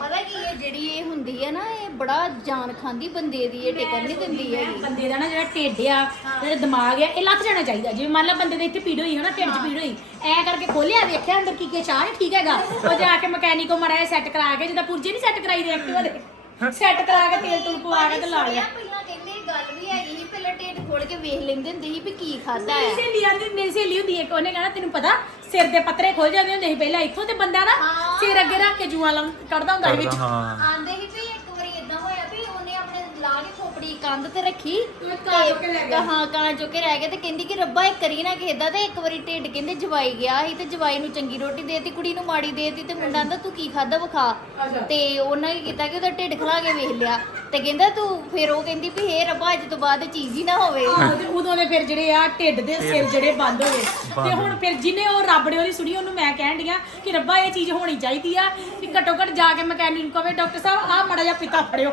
ਪਤਾ ਕੀ ਹੈ ਜਿਹੜੀ ਇਹ ਹੁੰਦੀ ਹੈ ਨਾ ਇਹ ਬੜਾ ਜਾਨ ਖਾਂਦੀ ਬੰਦੇ ਦੀ ਇਹ ਟਿਕਣ ਨਹੀਂ ਦਿੰਦੀ ਹੈਗੀ। ਬੰਦੇ ਦਾ ਨਾ ਜਿਹੜਾ ਢਿੱਡ ਆ ਜਿਹੜਾ ਦਿਮਾਗ ਆ ਇਹ ਲੱਥ ਜਾਣਾ ਚਾਹੀਦਾ। ਜਿਵੇਂ ਮੰਨ ਲਾ ਬੰਦੇ ਦੇ ਇੱਥੇ ਪੀੜ ਹੋਈ ਹੈ ਨਾ ਢਿੱਡ 'ਚ ਪੀੜ ਹੋਈ ਐ ਕਰਕੇ ਖੋਲਿਆ ਵੇਖਿਆ ਅੰਦਰ ਕੀ ਕੀ ਚਾਹ ਠੀਕ ਹੈਗਾ। ਉਹ ਜਾ ਕੇ ਮਕੈਨਿਕ ਮੜਾ ਸੈੱਟ ਕਰਾ ਕੇ ਜਿੱਦਾਂ ਪੁਰਜੇ ਨਹੀਂ ਸੈੱਟ ਕਰਾਈ ਦੇ ਐਕਟਿਵਾ ਦੇ ਸੈੱਟ ਕਰਾ ਕੇ ਤੇਲ ਤੂਲ ਪਵਾ ਕੇ ਤੇ ਲਾ ਲਿਆ। ਪਹਿਲਾਂ ਕਹਿੰਦੇ ਇਹ ਗੱਲ ਵੀ ਹੈਗੀ ਖੋਲ ਕੇ ਵੇਖ ਲੈਂਦੇ ਹੁੰਦੇ ਸੀ ਵੀ ਕੀ ਖਾਦਾ ਮੇਰੀ ਹੈ। ਸਹੇਲੀ ਆਂਦੀ ਮੇਰੀ ਸਹੇਲੀ ਹੁੰਦੀ ਇੱਕ ਉਹਨੇ ਕਹਿਣਾ ਤੈਨੂੰ ਪਤਾ ਸਿਰ ਦੇ ਪੱਤਰੇ ਖੁੱਲ ਜਾਂਦੇ ਹੁੰਦੇ ਸੀ ਪਹਿਲਾਂ ਇੱਥੋਂ ਤੇ ਬੰਦਾ ਨਾ ਹਾਂ। ਸਿਰ ਅੱਗੇ ਰੱਖ ਕੇ ਜੂਆਂ ਲਾਉਂ ਕੱਢਦਾ ਹੁੰਦਾ ਸੀ ਵਿੱਚ। ਹਾਂ। ਆਂਦੇ ਸੀ ਵੀ ਵਾਰੀ ਇਦਾਂ ਹੋਇਆ ਵੀ ਉਹਨੇ ਆਪਣੇ ਲਾ ਕੇ ਖੋਪੜੀ ਕੰਧ ਤੇ ਰੱਖੀ ਉਹ ਕਾਂ ਚੁੱਕ ਕੇ ਲੈ ਗਿਆ। ਹਾਂ ਕਾਂ ਚੁੱਕ ਕੇ ਰਹਿ ਗਿਆ ਤੇ ਕਹਿੰਦੀ ਕਿ ਰੱਬਾ ਇਹ ਕਰੀ ਨਾ ਖੇਦਾ ਤੇ ਇੱਕ ਵਾਰੀ ਢਿੱਡ ਕਹਿੰਦੇ ਜਵਾਈ ਗਿਆ ਸੀ ਤੇ ਜਵਾਈ ਨੂੰ ਚੰਗੀ ਰੋਟੀ ਦੇਤੀ ਕੁੜੀ ਨੂੰ ਮਾੜੀ ਦੇਤੀ ਤੇ ਮੁੰਡਾ ਆਂਦਾ ਤੂੰ ਕੀ ਖਾਦਾ ਵਿਖਾ? ਅੱਛਾ। ਤੇ ਉਹਨਾਂ ਕੀ ਕੀਤਾ ਕਿ ਉਹਦਾ ਢਿੱਡ ਖਲਾ ਕੇ ਵੇਖ ਲਿਆ ਤੇ ਕਹਿੰਦਾ ਤੂੰ ਫਿਰ ਉਹ ਕਹਿੰਦੀ ਵੀ ਇਹ ਰੱਬਾ ਅੱਜ ਤੋਂ ਬਾਅਦ ਚੀਜ਼ ਹੀ ਨਾ ਹੋਵੇ। ਆਹੋ, ਤੇ ਉਦੋਂ ਦੇ ਫਿਰ ਜਿਹੜੇ ਆ ਢਿੱਡ ਦੇ ਸਿਰ ਜਿਹੜੇ ਬੰਦ ਹੋਏ ਤੇ ਹੁਣ ਫਿਰ ਜਿਹਨੇ ਉਹ ਰੱਬ ਨੇ ਉਹਦੀ ਸੁਣੀ ਉਹਨੂੰ ਮੈਂ ਕਹਿਣ ਡਿਆ ਕਿ ਰੱਬਾ ਇਹ ਚੀਜ਼ ਹੋਣੀ ਚਾਹੀਦੀ ਆ ਕਿ ਘੱਟੋ ਘੱਟ ਜਾ ਕੇ ਮਕੈਨਿਕ ਨੂੰ ਕਵੇ ਡਾਕਟਰ ਸਾਹਿਬ ਆਹ ਮੜਾ ਜਿਹਾ ਪਿੱਤਾ ਫੜਿਓ।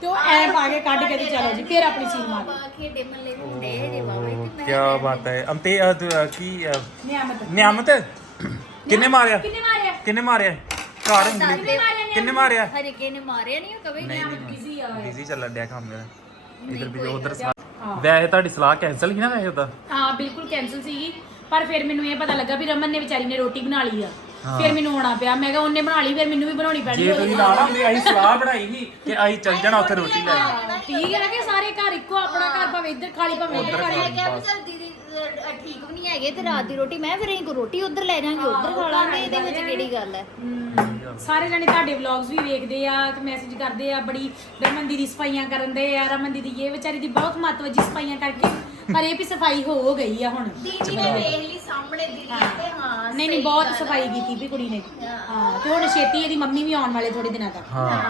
ਤੇ ਉਹ ਐ ਪਾ ਕੇ ਕੱਢ ਕੇ ਤੇ ਚਲੋ ਜੀ ਫਿਰ ਆਪਣੀ ਸੀਲ ਮਾਰ। ਬਾਬਾ ਖੇਡੇ ਮੱਲੇ ਹੁੰਦੇ ਜੇ ਬਾਬਾ ਤੇ ਮੈਂ ਕੀ ਬਾਤ ਹੈ। ਅੰਤੇ ਅ, ਦ- ਅ, ਕੀ ਅ, ਨਿਆਮਤ। ਨਿਆਮਤ? ਕਿੰਨੇ ਮਾਰਿਆ? ਕਿੰਨੇ ਮਾਰਿਆ? ਕਿੰਨੇ ਮਾਰਿਆ? ਘਰ ਉਂਗਲੀ ਕਿੰਨੇ ਮਾਰਿਆ ਕਿੰਨੇ ਮਾਰਿਆ? ਹਰੇ ਕੇ ਨੇ ਮਾਰਿਆ ਨਹੀਂ ਕਵੇ ਨਹੀਂ ਬਿਜ਼ੀ ਆ। ਬਿਜ਼ੀ ਚੱਲਣ ਡਿਆ ਕੰਮ ਮੇਰਾ। ਇਧਰ ਵੀ ਉਧਰ ਹਾਂ। ਵੈਸੇ ਤੁਹਾਡੀ ਸਲਾਹ ਕੈਨਸਲ ਹੀ ਨਾ ਵੈਸੇ ਉਹਦਾ ਹਾਂ ਬਿਲਕੁਲ ਕੈਨਸਲ ਸੀਗੀ। ਪਰ ਫਿਰ ਮੈਨੂੰ ਇਹ ਪਤਾ ਲੱਗਾ ਵੀ ਰਮਨ ਨੇ ਵਿਚਾਰੀ ਨੇ ਰੋਟੀ ਬਣਾ ਲਈ ਆ। ਫਿਰ ਮੈਨੂੰ ਆਉਣਾ ਪਿਆ। ਮੈਂ ਕਿਹਾ ਉਹਨੇ ਬਣਾ ਲਈ ਫਿਰ ਮੈਨੂੰ ਵੀ ਬਣਾਉਣੀ ਪੈਣੀ ਜੇ ਤੁਸੀਂ ਨਾਲ। ਹੁੰਦੇ ਅਸੀਂ ਸਲਾਹ ਬਣਾਈ ਸੀ ਕਿ ਅਸੀਂ ਚੱਲ ਜਾਣਾ ਉੱਥੇ ਰੋਟੀ ਲੈ ਹਾਂ, ਠੀਕ ਹੈ ਨਾ ਕਿ ਸਾਰੇ ਘਰ ਇੱਕੋ ਆਪਣਾ ਘਰ ਭਾਵੇਂ ਇੱਧਰ ਖਾਲੀ ਭਾਵੇਂ ਇੱਧਰ ਖਾਲੀ। ਮੈਂ ਕਿਹਾ ਵੀ ਚੱਲ ਦੀਦੀ ਅਹ, ਠੀਕ ਵੀ ਨਹੀਂ ਹੈਗੇ ਤੇ ਰਾਤ ਦੀ ਰੋਟੀ ਮੈਂ ਫਿਰ ਅਸੀਂ ਕੋ ਰੋਟੀ ਉਧਰ ਲੈ ਜਾਾਂਗੇ ਉਧਰ ਖਾ ਲਾਂਗੇ ਇਹਦੇ ਵਿੱਚ ਕਿਹੜੀ ਗੱਲ ਹੈ? ਹਮ, ਸਾਰੇ ਜਣੇ ਤੁਹਾਡੇ ਵਲੌਗਸ ਵੀ ਵੇਖਦੇ ਆ ਤੇ ਮੈਸੇਜ ਕਰਦੇ ਆ ਬੜੀ ਰਮਨ ਦੀਦੀ ਸਫਾਈਆਂ ਕਰਨ ਦੇ ਆ ਰਮਨ ਦੀਦੀ ਇਹ ਵਿਚਾਰੀ ਦੀ ਬਹੁਤ ਮਹੱਤਵਜੀ ਸਫਾਈਆਂ ਕਰਕੇ। ਪਰ ਇਹ ਵੀ ਸਫ਼ਾਈ ਹੋ ਗਈ ਆ ਹੁਣ। ਦੀਦੀ ਨੇ ਵੇਖ ਲਈ ਸਾਹਮਣੇ ਦੀਦੀ ਤੇ ਹਾਂ। ਨਹੀਂ ਨਹੀਂ ਬਹੁਤ ਸਫ਼ਾਈ ਕੀਤੀ ਵੀ ਕੁੜੀ ਨੇ। ਹਾਂ। ਤੇ ਹੁਣ ਛੇਤੀ ਇਹਦੀ ਮੰਮੀ ਵੀ ਆਉਣ ਵਾਲੇ ਥੋੜੇ ਦਿਨਾਂ ਤੱਕ। ਹਾਂ।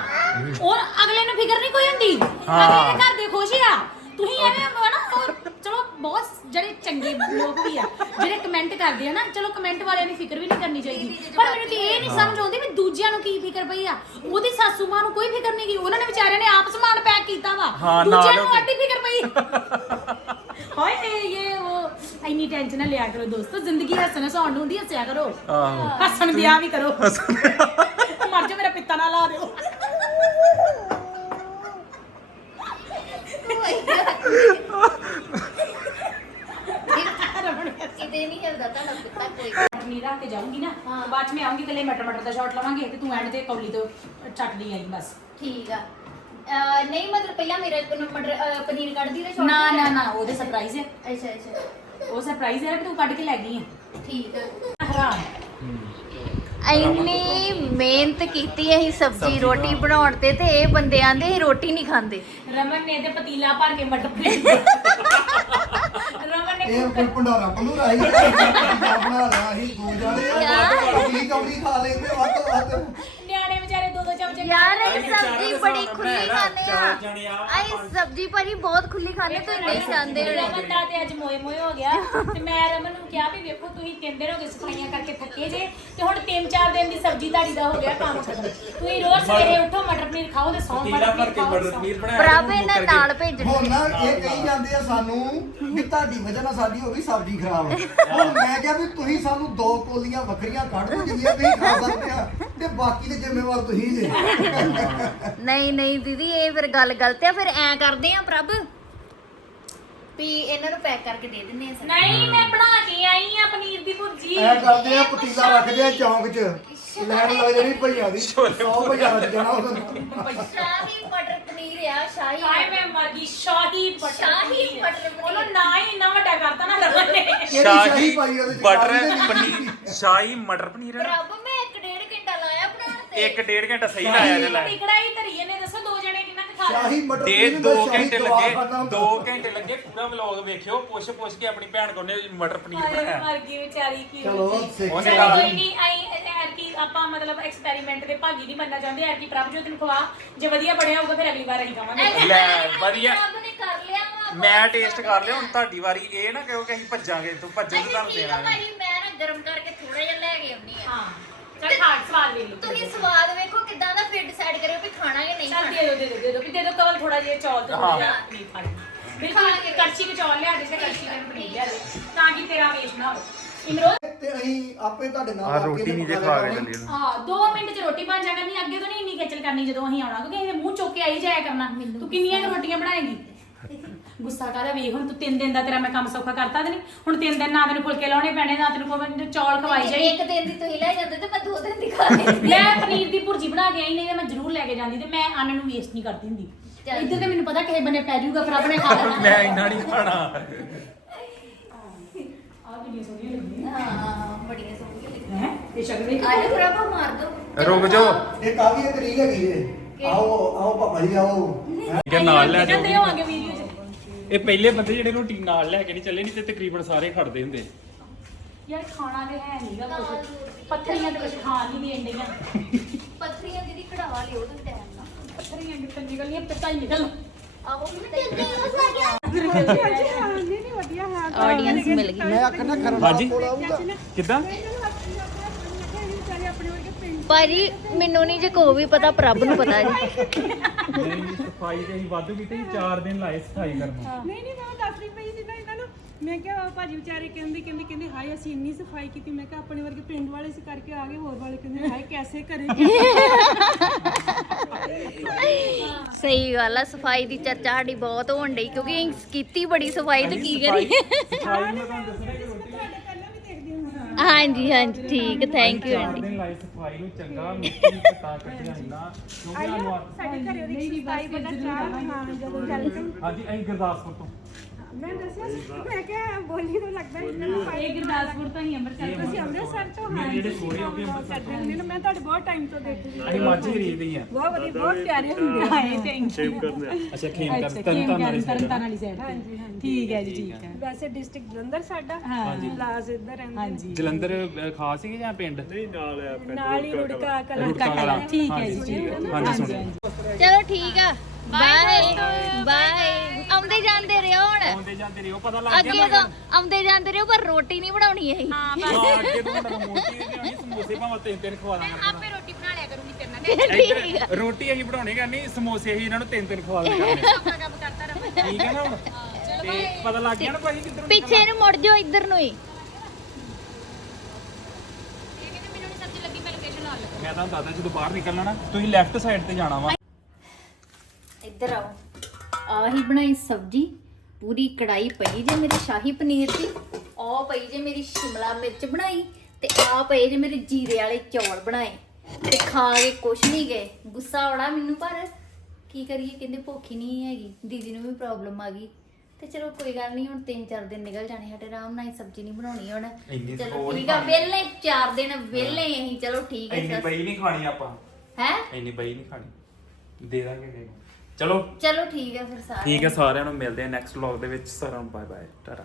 ਔਰ ਅਗਲੇ ਨੂੰ ਫਿਕਰ ਨਹੀਂ ਕੋਈ ਹੁੰਦੀ? ਅਗਲੇ ਦੇ ਘਰ ਦੇ ਖੁਸ਼ ਆ। ਤੁਸੀਂ ਐਵੇਂ ਹਨਾ? ਔਰ ਚਲੋ ਬਹੁਤ ਜਿਹੜੇ ਚੰਗੇ ਲੋਕ ਵੀ ਆ ਜਿਹੜੇ ਕਮੈਂਟ ਕਰਦੇ ਆ ਨਾ ਚਲੋ ਕਮੈਂਟ ਵਾਲਿਆਂ ਨੂੰ ਫਿਕਰ ਵੀ ਨਹੀਂ ਕਰਨੀ ਚਾਹੀਦੀ। ਪਰ ਮੈਨੂੰ ਤੇ ਇਹ ਨਹੀਂ ਸਮਝ ਆਉਂਦੀ ਵੀ ਦੂਜਿਆਂ ਨੂੰ ਕੀ ਫਿਕਰ ਪਈ ਆ। ਉਹਦੀ ਸਾਸੂ ਮਾਂ ਨੂੰ ਕੋਈ ਫਿਕਰ ਨਹੀਂ ਗਈ ਉਹਨਾਂ ਨੇ ਵਿਚਾਰਿਆਂ ਨੇ ਆਪ ਸਮਾਨ ਪੈਕ ਕੀਤਾ ਵਾ। ਹਾਂ, ਦੂਜਿਆਂ ਨੂੰ ਹੋ ਕੇ। ਅੱਡੀ ਫਿਕਰ ਪਈ। ਹਾਏ ਇਹ ਉਹ ਇੰਨੀ ਟੈਨਸ਼ਨ ਨਾ ਲਿਆ ਕਰੋ ਦੋਸਤੋ। ਜ਼ਿੰਦਗੀ ਹੱਸਣ ਹਸਾਉਣ ਨੂੰ ਹੁੰਦੀ ਹੱਸਿਆ ਕਰੋ। ਆਹੋ। ਹੱਸਣ ਦਿਆ ਵੀ ਕਰੋ। ਮਰ ਜਾ ਮੇਰਾ ਪਿੱਤਾ ਨਾ ਲਾ ਦਿਓ। ਕਿਤੇ ਨਹੀਂ ਹਿਲਦਾ ਤੁਹਾਡਾ ਕੁੱਤਾ ਕੋਈ। ਚਟਨੀ ਰੱਖ ਕੇ ਜਾਊਂਗੀ ਨਾ ਤੇ ਬਾਅਦ ਚ ਮੈਂ ਆਉਂਗੀ ਕੱਲੇ ਮਟਰ ਮਟਰ ਦਾ ਸ਼ਾਟ ਲਵਾਂਗੇ ਤੇ ਤੂੰ ਐਂਡ ਤੇ ਕੌਲੀ ਤੋਂ ਚਟਨੀ ਆਈ ਬਸ। ਠੀਕ ਆ। ਅਹ, ਨਹੀਂ ਮਤਲਬ ਪਹਿਲਾਂ ਮੇਰਾ ਪਨ- ਮਟਰ ਅਹ, ਪਨੀਰ ਕੱਢਦੀ ਤੇ ਛੋੜ ਨਾ ਨਾ ਨਾ ਉਹਦੇ ਸਰਪ੍ਰਾਈਜ਼ ਹੈ ਅੱਛਾ ਅੱਛਾ। ਉਹ ਸਰਪ੍ਰਾਈਜ਼ ਹੈ ਕਿ ਤੂੰ ਕੱਢ ਕੇ ਲੈ ਗਈ ਹੈ ਠੀਕ ਆ। ਹਰਾਮ ਇੰਨੀ ਮਿਹਨਤ ਕੀਤੀ ਅਸੀਂ ਸਬਜ਼ੀ ਰੋਟੀ ਬਣਾਉਣ। ਤੇ ਤੇ ਇਹ ਬੰਦੇ ਆਂਦੇ ਅਸੀਂ ਰੋਟੀ ਨਹੀਂ ਖਾਂਦੇ। ਰਮਨ ਨੇ ਤੇ ਪਤੀਲਾ ਭਰ ਕੇ ਮਟਰ ਪਨੀਰ ਰਮਨ ਨੇ ਇਹ ਕੋਈ ਭੰਡਾਰਾ ਭੰਡੂਰਾ ਹੀ। ਬਣਾ ਲਿਆ ਸੀ ਦੋ ਜਾਣੇ ਅਗਲੀ ਕੌਲੀ ਖਾ ਲੈਂਦੇ ਵੱਧ ਤੋਂ ਵੱਧ। ਦੋ ਦੋ ਚਮਚੇ ਯਾਰ ਅਸੀਂ ਸਬਜ਼ੀ ਬੜੀ ਖੁੱਲੀ ਖਾਂਦੇ ਆ। ਅਸੀਂ ਸਬਜ਼ੀ ਭਾਜੀ ਬਹੁਤ ਖੁੱਲੀ ਖਾਂਦੇ ਤੁਸੀਂ ਨਹੀਂ ਖਾਂਦੇ ਰਮਨ ਦਾ ਤੇ ਅੱਜ ਮੋਏ ਮੋਏ ਹੋ ਗਿਆ। ਤੇ ਮੈਂ ਰਮਨ ਨੂੰ ਕਿਹਾ ਵੀ ਵੇਖੋ ਤੁਸੀਂ ਤਿੰਨ ਦਿਨ ਹੋ ਗਏ ਸਫਾਈਆਂ ਕਰਕੇ ਥੱਕੇ ਜੇ ਤੇ ਹੁਣ ਤਿੰਨ ਚਾਰ ਦਿਨ ਦੀ ਸਬਜ਼ੀ ਤੁਹਾਡੀ ਦਾ ਹੋ ਗਿਆ ਕੰਮ ਖਤਮ। ਤੁਸੀਂ ਰੋਜ਼ ਸਵੇਰੇ ਉੱਠੋ ਮਟਰ ਪਨੀਰ ਖਾਓ ਤੇ ਸੌਂ ਮਟਰ ਪਨੀਰ ਖਾਓ ਤੇ ਸੌਂ। ਪ੍ਰਭ ਇਹਨਾਂ ਨਾਲ ਭੇਜਣੀ। ਹੁਣ ਨਾ ਇਹ ਕਹੀ ਜਾਂਦੇ ਆ ਸਾਨੂੰ ਵੀ ਤੁਹਾਡੀ ਵਜ੍ਹਾ ਨਾਲ ਸਾਡੀ ਹੋ ਗਈ ਸਬਜ਼ੀ ਖਰਾਬ। ਹੁਣ ਮੈਂ ਕਿਹਾ ਵੀ ਤੁਸੀਂ ਸਾਨੂੰ ਦੋ ਕੋਲੀਆਂ ਵੱਖਰੀਆਂ ਕੱਢ ਦਿਓ ਜਿੰਨੀਆਂ ਤੁਸੀਂ ਖਾ ਸਕਦੇ ਆ। ਤੇ ਬਾਕੀ ਦੇ ਜ਼ਿੰਮੇਵਾਰ ਤੁਸੀਂ ਜੇ। ਨਹੀਂ ਨਹੀਂ ਦੀਦੀ ਇਹ ਫਿਰ ਗੱਲ ਗਲਤ ਆ ਫਿਰ ਐ ਕਰਦੇ ਆ ਪ੍ਰਭ। ਵੀ ਇਹਨਾਂ ਨੂੰ ਪੈਕ ਕਰਕੇ ਦੇ ਦਿੰਦੇ ਆ ਸਰ। ਨਹੀਂ ਮੈਂ ਬਣਾ ਕੇ ਆਈ ਆ ਪਨੀਰ ਦੀ ਭੁਰਜੀ। ਐ ਕਰਦੇ ਆ ਪਤੀਲਾ ਰੱਖਦੇ ਆ ਚੌਂਕ 'ਚ। ਲੈਣ ਲੱਗ ਜਾਣੀ ਭਈਆ ਦੀ। 100 ਭਈਆ ਰੱਜ ਜਾਣਾ ਉਹਦਾ। ਸ਼ਾਹੀ ਮਟਰ ਪਨੀਰ ਆ ਸ਼ਾਹੀ ਹਾਏ ਮੈਂ ਮਰ ਗਈ ਸ਼ਾਹੀ ਮਟਰ ਸ਼ਾਹੀ ਪਨੀਰ। ਉਹਨੂੰ ਨਾ ਹੀ ਇੰਨਾ ਵੱਡਾ ਕਰਤਾ ਨਾ ਰਮਨ ਨੇ। ਸ਼ਾਹੀ ਪਾਈ ਉਹਦੇ ਚ ਬਟਰ ਪਨੀਰ ਸ਼ਾਹੀ ਮਟਰ ਪਨੀਰ ਪ੍ਰਭ ਮੈਂ ਇੱਕ ਡੇਢ ਘੰਟਾ ਲਾਇਆ ਬਣਾਉਣ ਤੇ ਇੱਕ ਡੇਢ ਘੰਟਾ ਸਹੀ ਲਾਇਆ ਜੇ ਲਾਇਆ ਟਿਕੜਾ ਹੀ ਧਰੀ ਇਹਨੇ ਦੱਸੋ ਦੋ ਜਣੇ ਕਿੰਨਾ ਕੁ ਖਾ ਸ਼ਾਹੀ ਲੈਣਗੇ? ਮਟਰ ਡੇਢ ਪਨੀਰ 2 ਦਾ ਸ਼ਾਹੀ ਘੰਟੇ ਲੱਗੇ ਖਾਣਾ ਹੁੰਦਾ। 2 ਘੰਟੇ ਲੱਗੇ ਪੂਰਾ ਵਲੌਗ ਵੇਖਿਓ ਪੁੱਛ ਪੁੱਛ ਕੇ ਆਪਣੀ ਭੈਣ ਕੋਲ ਨੇ ਮਟਰ ਪਨੀਰ ਹਾਏ ਬਣਾਇਆ। ਮਰ ਗਈ ਵਿਚਾਰੀ ਕੀ ਚਲੋ ਸਿੱਖ ਉਹਨੇ ਚਲੋ ਕੋਈ ਨਹੀਂ ਆਈ ਐਰ ਕੀ ਆਪਾਂ ਮਤਲਬ ਐਕਸਪੈਰੀਮੈਂਟ ਦੇ ਭਾਗੀ ਨਹੀਂ ਬਣਨਾ ਚਾਹੁੰਦੇ ਐਰ ਕੀ ਪ੍ਰਭਜੋਤ ਨੂੰ ਖਵਾ। ਜੇ ਵਧੀਆ ਬਣਿਆ ਹੋਊਗਾ ਫਿਰ ਅਗਲੀ ਵਾਰ ਅਸੀਂ ਖਾਵਾਂਗੇ। ਲੈ ਵਧੀਆ। ਪ੍ਰਭ ਨੇ ਕਰ ਲਿਆ ਵਾ ਮੈਂ ਟੇਸਟ ਕਰ ਲਿਆ ਹੁਣ ਤੁਹਾਡੀ ਵਾਰੀ ਇਹ ਨਾ ਕਹੋ ਕਿ ਅਸੀਂ ਭੱਜਾਂਗੇ ਤੂੰ ਭੱਜਣ ਨੂੰ ਤੁਹਾਨੂੰ ਦੇਣਾ। ਨਹੀਂ ਭਾਜੀ ਮੈਂ ਨਾ ਗਰਮ ਕਰਕੇ ਥੋੜਾ ਜਿਹਾ ਲੈ ਕੇ ਆਉਣੀ ਆ ਹਾਂ ਚਲ ਤੁਸੀਂ ਸਵਾਦ ਵੇਖੋ ਕਿਦਾਂ ਦਾ ਫਿਰ ਡਿਸਾਈਡ ਕਰਿਓ ਵੀ ਖਾਣਾ ਜਾਂ ਨਹੀਂ ਚੱਲ ਖਾਣਾ। ਦੇ ਦੋ ਦੇ ਦੋ ਦੇ ਦੋ ਵੀ ਦੇ ਦੋ ਕਵਲ ਥੋੜਾ ਜਿਹਾ ਚੌਲ ਤੇ ਥੋੜਾ ਜਿਹਾ ਪਨੀਰ ਖਾ ਲਈ ਬਿਲਕੁਲ ਕਿ ਕੜਛੀ ਕੇ ਚੌਲ ਲਿਆ ਦੇ ਤੇ ਕੜਛੀ ਕੇ ਪਨੀਰ ਲਿਆ ਦੇ ਤਾਂ ਕਿ ਤੇਰਾ ਵੇਸਟ ਨਾ ਹੋਵੇ। ਇਮਰੋਜ਼ ਤੇ ਅਸੀਂ ਆਪੇ ਤੁਹਾਡੇ ਨਾਲ ਆ ਆ ਕੇ ਰੋਟੀ ਨਹੀਂ ਜੇ ਪਕਾ ਖਾ ਕੇ ਲਿਆ ਚੱਲੀ ਹਾਂ 2 ਮਿੰਟ ਚ ਰੋਟੀ ਬਣ ਜਾ ਕਰਨੀ ਅੱਗੇ ਤੋਂ ਨਹੀਂ ਇੰਨੀ ਖੇਚਲ ਕਰਨੀ ਜਦੋਂ ਅਸੀਂ ਆਉਣਾ ਕਿਉਂਕਿ ਇਹ ਮੂੰਹ ਚੁੱਕ ਕੇ ਆਈ ਜਾਇਆ ਕਰਨਾ। ਤੂੰ ਕਿੰਨੀਆਂ ਕੁ ਰੋਟੀਆਂ ਬਣਾਏਗੀ? ਗੁੱਸਾ ਕਾਹਦਾ ਵੇਖ ਹੁਣ ਤੂੰ ਤਿੰਨ ਦਿਨ ਦਾ ਤੇਰਾ ਮੈਂ ਕੰਮ ਸੌਖਾ ਕਰਤਾ ਤੇ ਨਹੀਂ? ਹੁਣ ਤਿੰਨ ਦਿਨ ਨਾ ਤੈਨੂੰ ਫੁਲਕੇ ਲਾਉਣੇ ਪੈਣੇ ਨਾ ਤੈਨੂੰ ਕੋਈ ਚੌਲ ਖਵਾਈ ਜਾਈ। ਇੱਕ ਦਿਨ ਦੀ ਤੁਸੀਂ ਲੈ ਜਾਂਦੇ ਤੇ ਮੈਂ ਦੋ ਦਿਨ ਦੀ ਖਾ ਲੈਂਦੀ। ਮੈਂ ਪਨੀਰ ਦੀ ਭੁਰਜੀ ਬਣਾ ਕੇ ਆਈ ਨਹੀਂ ਤੇ ਮੈਂ ਜ਼ਰੂਰ ਲੈ ਕੇ ਜਾਂਦੀ ਤੇ ਮੈਂ ਅੰਨ ਨੂੰ ਵੇਸਟ ਨਹੀਂ ਕਰਦੀ ਹੁੰਦੀ। ਚੱਲ। ਇੱਧਰ ਤੇ ਮੈਨੂੰ ਪਤਾ ਕਿਸੇ ਬੰਨੇ ਪੈ ਜਾਊਗਾ ਫਿਰ ਆਪਣੇ ਖਾ ਲੈਣਾ। ਮੈਂ ਇੰਨਾ ਨਹੀਂ ਖਾਣਾ। ਆ ਕਿੰਨੀ ਸੋਹਣੀ ਲੱਗਦੀ ਹਾਂ ਬੜੀਆਂ ਸੋਹਣੀਆਂ ਲੱਗੀਆਂ ਹੈ? ਇਹ ਸ਼ਕਲ ਵੇਖ ਆਲੂ ਖਰਾਬਾ ਮਾਰ ਦੋ। ਰੁਕ ਜਾਓ। ਇਹ ਕਾਫੀ ਇੱਕ ਰੀਲ ਹੈਗੀ ਜੇ? ਆਓ ਆਓ ਪਾਪਾ ਜੀ ਆਓ। ਕਿ ਨਾਲ ਲੈ ਜਾਂਦੇ ਜਾਓ। ਹੋਵਾਂਗੇ ਵੀਡੀਓ 'ਚ ਇਹ ਪਹਿਲੇ ਬੰਦੇ ਜਿਹੜੇ ਰੋਟੀ ਨਾਲ ਲੈ ਕੇ ਨਹੀਂ ਚੱਲੇ ਨਹੀਂ ਤੇ ਤਕਰੀਬਨ ਸਾਰੇ ਖੜਦੇ ਹੁੰਦੇ ਯਾਰ ਖਾਣਾ ਤੇ ਹੈ ਨਹੀਂਗਾ ਕੁਝ ਪੱਥਰੀਆਂ ਤੇ ਕੁਝ ਖਾਣ ਨਹੀਂ ਦੇਣ ਡਈਆਂ ਪੱਥਰੀਆਂ ਜਿਹਦੀ ਕਢਾਵਾ ਲਿਓ ਤੇ ਟਾਈਮ ਨਾਲ ਪੱਥਰੀਆਂ ਕਿੱਥੇ ਨਿਕਲੀਆਂ ਪਿੱਤਾ ਹੀ ਨਿਕਲ ਆਡੀਅנס ਮਿਲ ਗਈ ਮੈਂ ਆਖਣਾ ਖਰਨਾ ਹਾਂਜੀ। ਕੋਲ ਆਊਗਾ ਕਿੱਦਾਂ ਭਾਜੀ ਮੈਨੂੰ ਨਹੀਂ ਜੇ ਕੋ ਵੀ ਪਤਾ ਪ੍ਰਭ ਨੂੰ ਪਤਾ ਜੀ। ਨਹੀਂ ਸਫ਼ਾਈ ਤੇ ਅਸੀਂ ਵਾਧੂ ਕੀਤੀ 4 ਦਿਨ ਲਾਏ ਸਫ਼ਾਈ ਕਰਨ ਨੂੰ। ਨਹੀਂ ਨਹੀਂ ਮੈਂ ਦੱਸ ਰਹੀ ਪਈ ਸੀ ਨਾ ਇਹਨਾਂ ਨੂੰ। ਮੈਂ ਕਿਹਾ ਭਾਜੀ ਵਿਚਾਰੇ ਕਹਿੰਦੇ ਕਹਿੰਦੇ ਕਹਿੰਦੇ ਹਾਏ ਅਸੀਂ ਇੰਨੀ ਸਫ਼ਾਈ ਕੀਤੀ। ਮੈਂ ਕਿਹਾ ਆਪਣੇ ਵਰਗੇ ਪਿੰਡ ਵਾਲੇ ਸੀ ਕਰਕੇ ਆ ਗਏ ਹੋਰ ਵਾਲੇ ਕਹਿੰਦੇ ਹਾਏ ਕੈਸੇ ਕਰੇਗੇ ਸਹੀ ਗੱਲ ਆ ਸਫ਼ਾਈ ਦੀ ਚਰਚਾ ਸਾਡੀ ਬਹੁਤ ਹੋਣ ਡਈ ਕਿਉਂਕਿ ਅਸੀਂ ਕੀਤੀ ਬੜੀ ਸਫ਼ਾਈ ਤੇ ਕੀ ਕਰੀਏ? ਸਫ਼ਾਈ ਮੈਂ ਤੁਹਾਨੂੰ ਦੱਸਣਾ ਕਿ ਰੋਟੀ ਤੁਹਾਡੇ ਪਹਿਲਾਂ ਵੀ ਦੇਖਦੇ ਹਾਂ ਹਾਂਜੀ ਹਾਂਜੀ ਠੀਕ ਥੈਂਕ ਯੂ ਆਂਟੀ। ਦਿਨ ਲਾਏ ਸਫ਼ਾਈ ਨੂੰ ਚੰਗਾ ਮਿੱਟੀ ਕਟਾ ਕੱਟਿਆ ਇੰਨਾ ਕਿਉਂਕਿ ਸਾਨੂੰ ਸਾਡੇ ਘਰੇ ਉਹਦੀ ਸਫ਼ਾਈ ਬੜਾ ਚਾਹ ਹਾਂ ਜਦੋਂ ਵੈਲਕਮ ਹਾਂਜੀ ਅਸੀਂ ਗੁਰਦਾਸਪੁਰ ਤੋਂ। ਮੈਂ ਦੱਸਿਆ ਸੀ ਮੈਂ ਕਿਹਾ ਬੋਲੀ ਤੋਂ ਲੱਗਦਾ ਇਹਨਾਂ ਨੂੰ ਇਹ ਗੁਰਦਾਸਪੁਰ ਤੋਂ ਹੀ ਅੰਮ੍ਰਿਤਸਰ ਤੋਂ। ਤੁਸੀਂ ਅੰਮ੍ਰਿਤਸਰ ਤੋਂ ਹਾਂ ਮੇਰੇ ਜਿਹੜੇ ਸੋਹਰੇ ਹੋ ਗਏ ਅੰਮ੍ਰਿਤਸਰ ਤੋਂ। ਨਹੀਂ ਮੈਂ ਤੁਹਾਡੇ ਬਹੁਤ ਟਾਈਮ ਤੋਂ ਦੇਖਦੀ ਸੀ। ਅਸੀਂ ਮਾਝੀ ਰੀਤ ਹੀ ਆ ਬਹੁਤ ਵਧੀਆ ਬਹੁਤ ਪਿਆਰੇ ਹੁੰਦੇ ਹਾਏ ਥੈਂਕ ਯੂ ਅੱਛਾ ਖੇਮ ਕਰ ਅੱਛਾ ਤਨ ਕੀ ਤਨ ਕਰਨ ਤਰਨਤਾਰਨ ਵਾਲੀ ਸਾਈਡ ਹਾਂਜੀ ਹਾਂਜੀ। ਠੀਕ ਹੈ ਜੀ ਠੀਕ ਹੈ। ਵੈਸੇ ਡਿਸਟ੍ਰਿਕਟ ਜਲੰਧਰ ਸਾਡਾ ਹਾਂਜੀ। ਲਾਜ ਇੱਧਰ ਰਹਿੰਦੇ ਹਾਂਜੀ। ਜਲੰਧਰ ਅ, ਖਾਸ ਸੀ ਜਾਂ ਪਿੰਡ? ਨਾਲ ਹੀ ਰੁੜਕਾ ਕਲਾਂ। ਠੀਕ ਹੈ ਜੀ ਠੀਕ ਹੈ। ਹਾਂਜੀ ਸੁਣੋ ਚਲੋ ਠੀਕ ਆ। ਬਾਏ ਬਾਏ ਆਉਂਦੇ ਜਾਂਦੇ ਰਹੋ ਹੁਣ। ਆਉਂਦੇ ਜਾਂਦੇ ਰਹੋ ਪਤਾ ਲੱਗ ਗਿਆ ਅੱਗੇ ਤੋਂ ਆਉਂਦੇ ਜਾਂਦੇ ਰਹੋ ਪਰ ਰੋਟੀ ਨਹੀਂ ਬਣਾਉਣੀ ਇਹ। ਹਾਂ ਅੱਗੇ ਤੋਂ ਮੇਰਾ ਮੋਟੀ ਜਿਹੀ ਸਮੋਸੇ ਭਾਵੇਂ ਤਿੰਨ ਤਿੰਨ ਖਵਾ ਦਾਂਗਾ ਆਪੇ ਰੋਟੀ ਬਣਾ ਲਿਆ ਕਰੂੰਗੀ ਤੇਰੇ ਨਾਲ ਇੱਧਰ ਰੋਟੀ ਅਸੀਂ ਬਣਾਉਣੇ ਕਰਨੀ ਸਮੋਸੇ ਅਸੀਂ ਇਹਨਾਂ ਨੂੰ ਤਿੰਨ ਤਿੰਨ ਖਵਾ ਦੇਣੇ ਕੰਮ ਕਰਦਾ ਰਹਾਂ। ਠੀਕ ਹੈ ਨਾ ਹੁਣ? ਤੇ ਪਤਾ ਲੱਗ ਗਿਆ ਨਾ ਭਾਈ ਕਿੱਧਰ ਨੂੰ ਪਿੱਛੇ ਨੂੰ ਮੁੜ ਜਾਓ ਇੱਧਰ ਨੂੰ ਹੀ। ਮੈਨੂੰ ਨਹੀਂ ਸਬਜ਼ੀ ਲੱਗੀ ਮੈਂ ਲੋਕੇਸ਼ਨ ਨਾਲ ਲੱਗਾ ਮੈਂ ਤੁਹਾਨੂੰ ਦੱਸਦਾ ਜਦੋਂ ਬਾਹਰ ਨਿਕਲਣਾ ਨਾ ਤੁਸੀਂ ਲੈਫਟ ਸਾਈਡ ਤੇ ਜਾਣਾ ਵਾ। ਇੱਧਰ ਆਓ। ਆਹੀ ਬਣਾਈ ਸਬਜੀ ਪੂਰੀ ਕੜਾਈ ਪਈ ਜੇ ਮੇਰੀ ਸ਼ਾਹੀ ਪਨੀਰ ਦੀ। ਆਹ ਪਈ ਜੇ ਮੇਰੀ ਸ਼ਿਮਲਾ ਮਿਰਚ ਬਣਾਈ ਤੇ ਆਹ ਪਏ ਜੇ ਮੇਰੇ ਜੀਰੇ ਵਾਲੇ ਚੌਲ ਬਣਾਏ। ਤੇ ਖਾ ਕੇ ਕੁਛ ਨਹੀਂ ਗਏ। ਗੁੱਸਾ ਬੜਾ ਮੈਨੂੰ ਪਰ ਕੀ ਕਰੀਏ ਕਹਿੰਦੇ ਭੁੱਖ ਹੀ ਨਹੀਂ ਹੈਗੀ। ਦੀਦੀ ਨੂੰ ਵੀ ਪ੍ਰੋਬਲਮ ਆ ਗਈ। ਤੇ ਚਲੋ ਕੋਈ ਗੱਲ ਨਹੀਂ ਹੁਣ 3-4 ਦਿਨ ਨਿਕਲ ਜਾਣੇ ਸਾਡੇ ਆਰਾਮ ਨਾਲ ਸਬਜ਼ੀ ਨਹੀਂ ਬਣਾਉਣੀ ਹੁਣ। ਇੰਨੀ ਚਲੋ ਥੋੜ੍ਹੀ ਠੀਕ ਆ ਵਿਹਲੇ 4 ਦਿਨ ਵਿਹਲੇ ਅਸੀਂ ਚਲੋ ਠੀਕ ਇੰਨੀ ਹੈ ਬਈ ਨਹੀਂ ਖਾਣੀ ਆਪਾਂ। ਹੈ? ਇੰਨੀ ਬਈ ਨਹੀਂ ਖਾਣੀ। ਦੇ ਦਾਂਗੇ ਦੇ ਚਲੋ। ਚਲੋ ਠੀਕ ਹੈ ਫਿਰ ਸਾਰੇ ਠੀਕ ਹੈ ਸਾਰਿਆਂ ਨੂੰ ਮਿਲਦੇ ਆ ਨੈਕਸਟ ਵਲੌਗ ਦੇ ਵਿੱਚ। ਸਾਰਿਆਂ ਨੂੰ ਬਾਏ ਬਾਏ ਟਾਟਾ।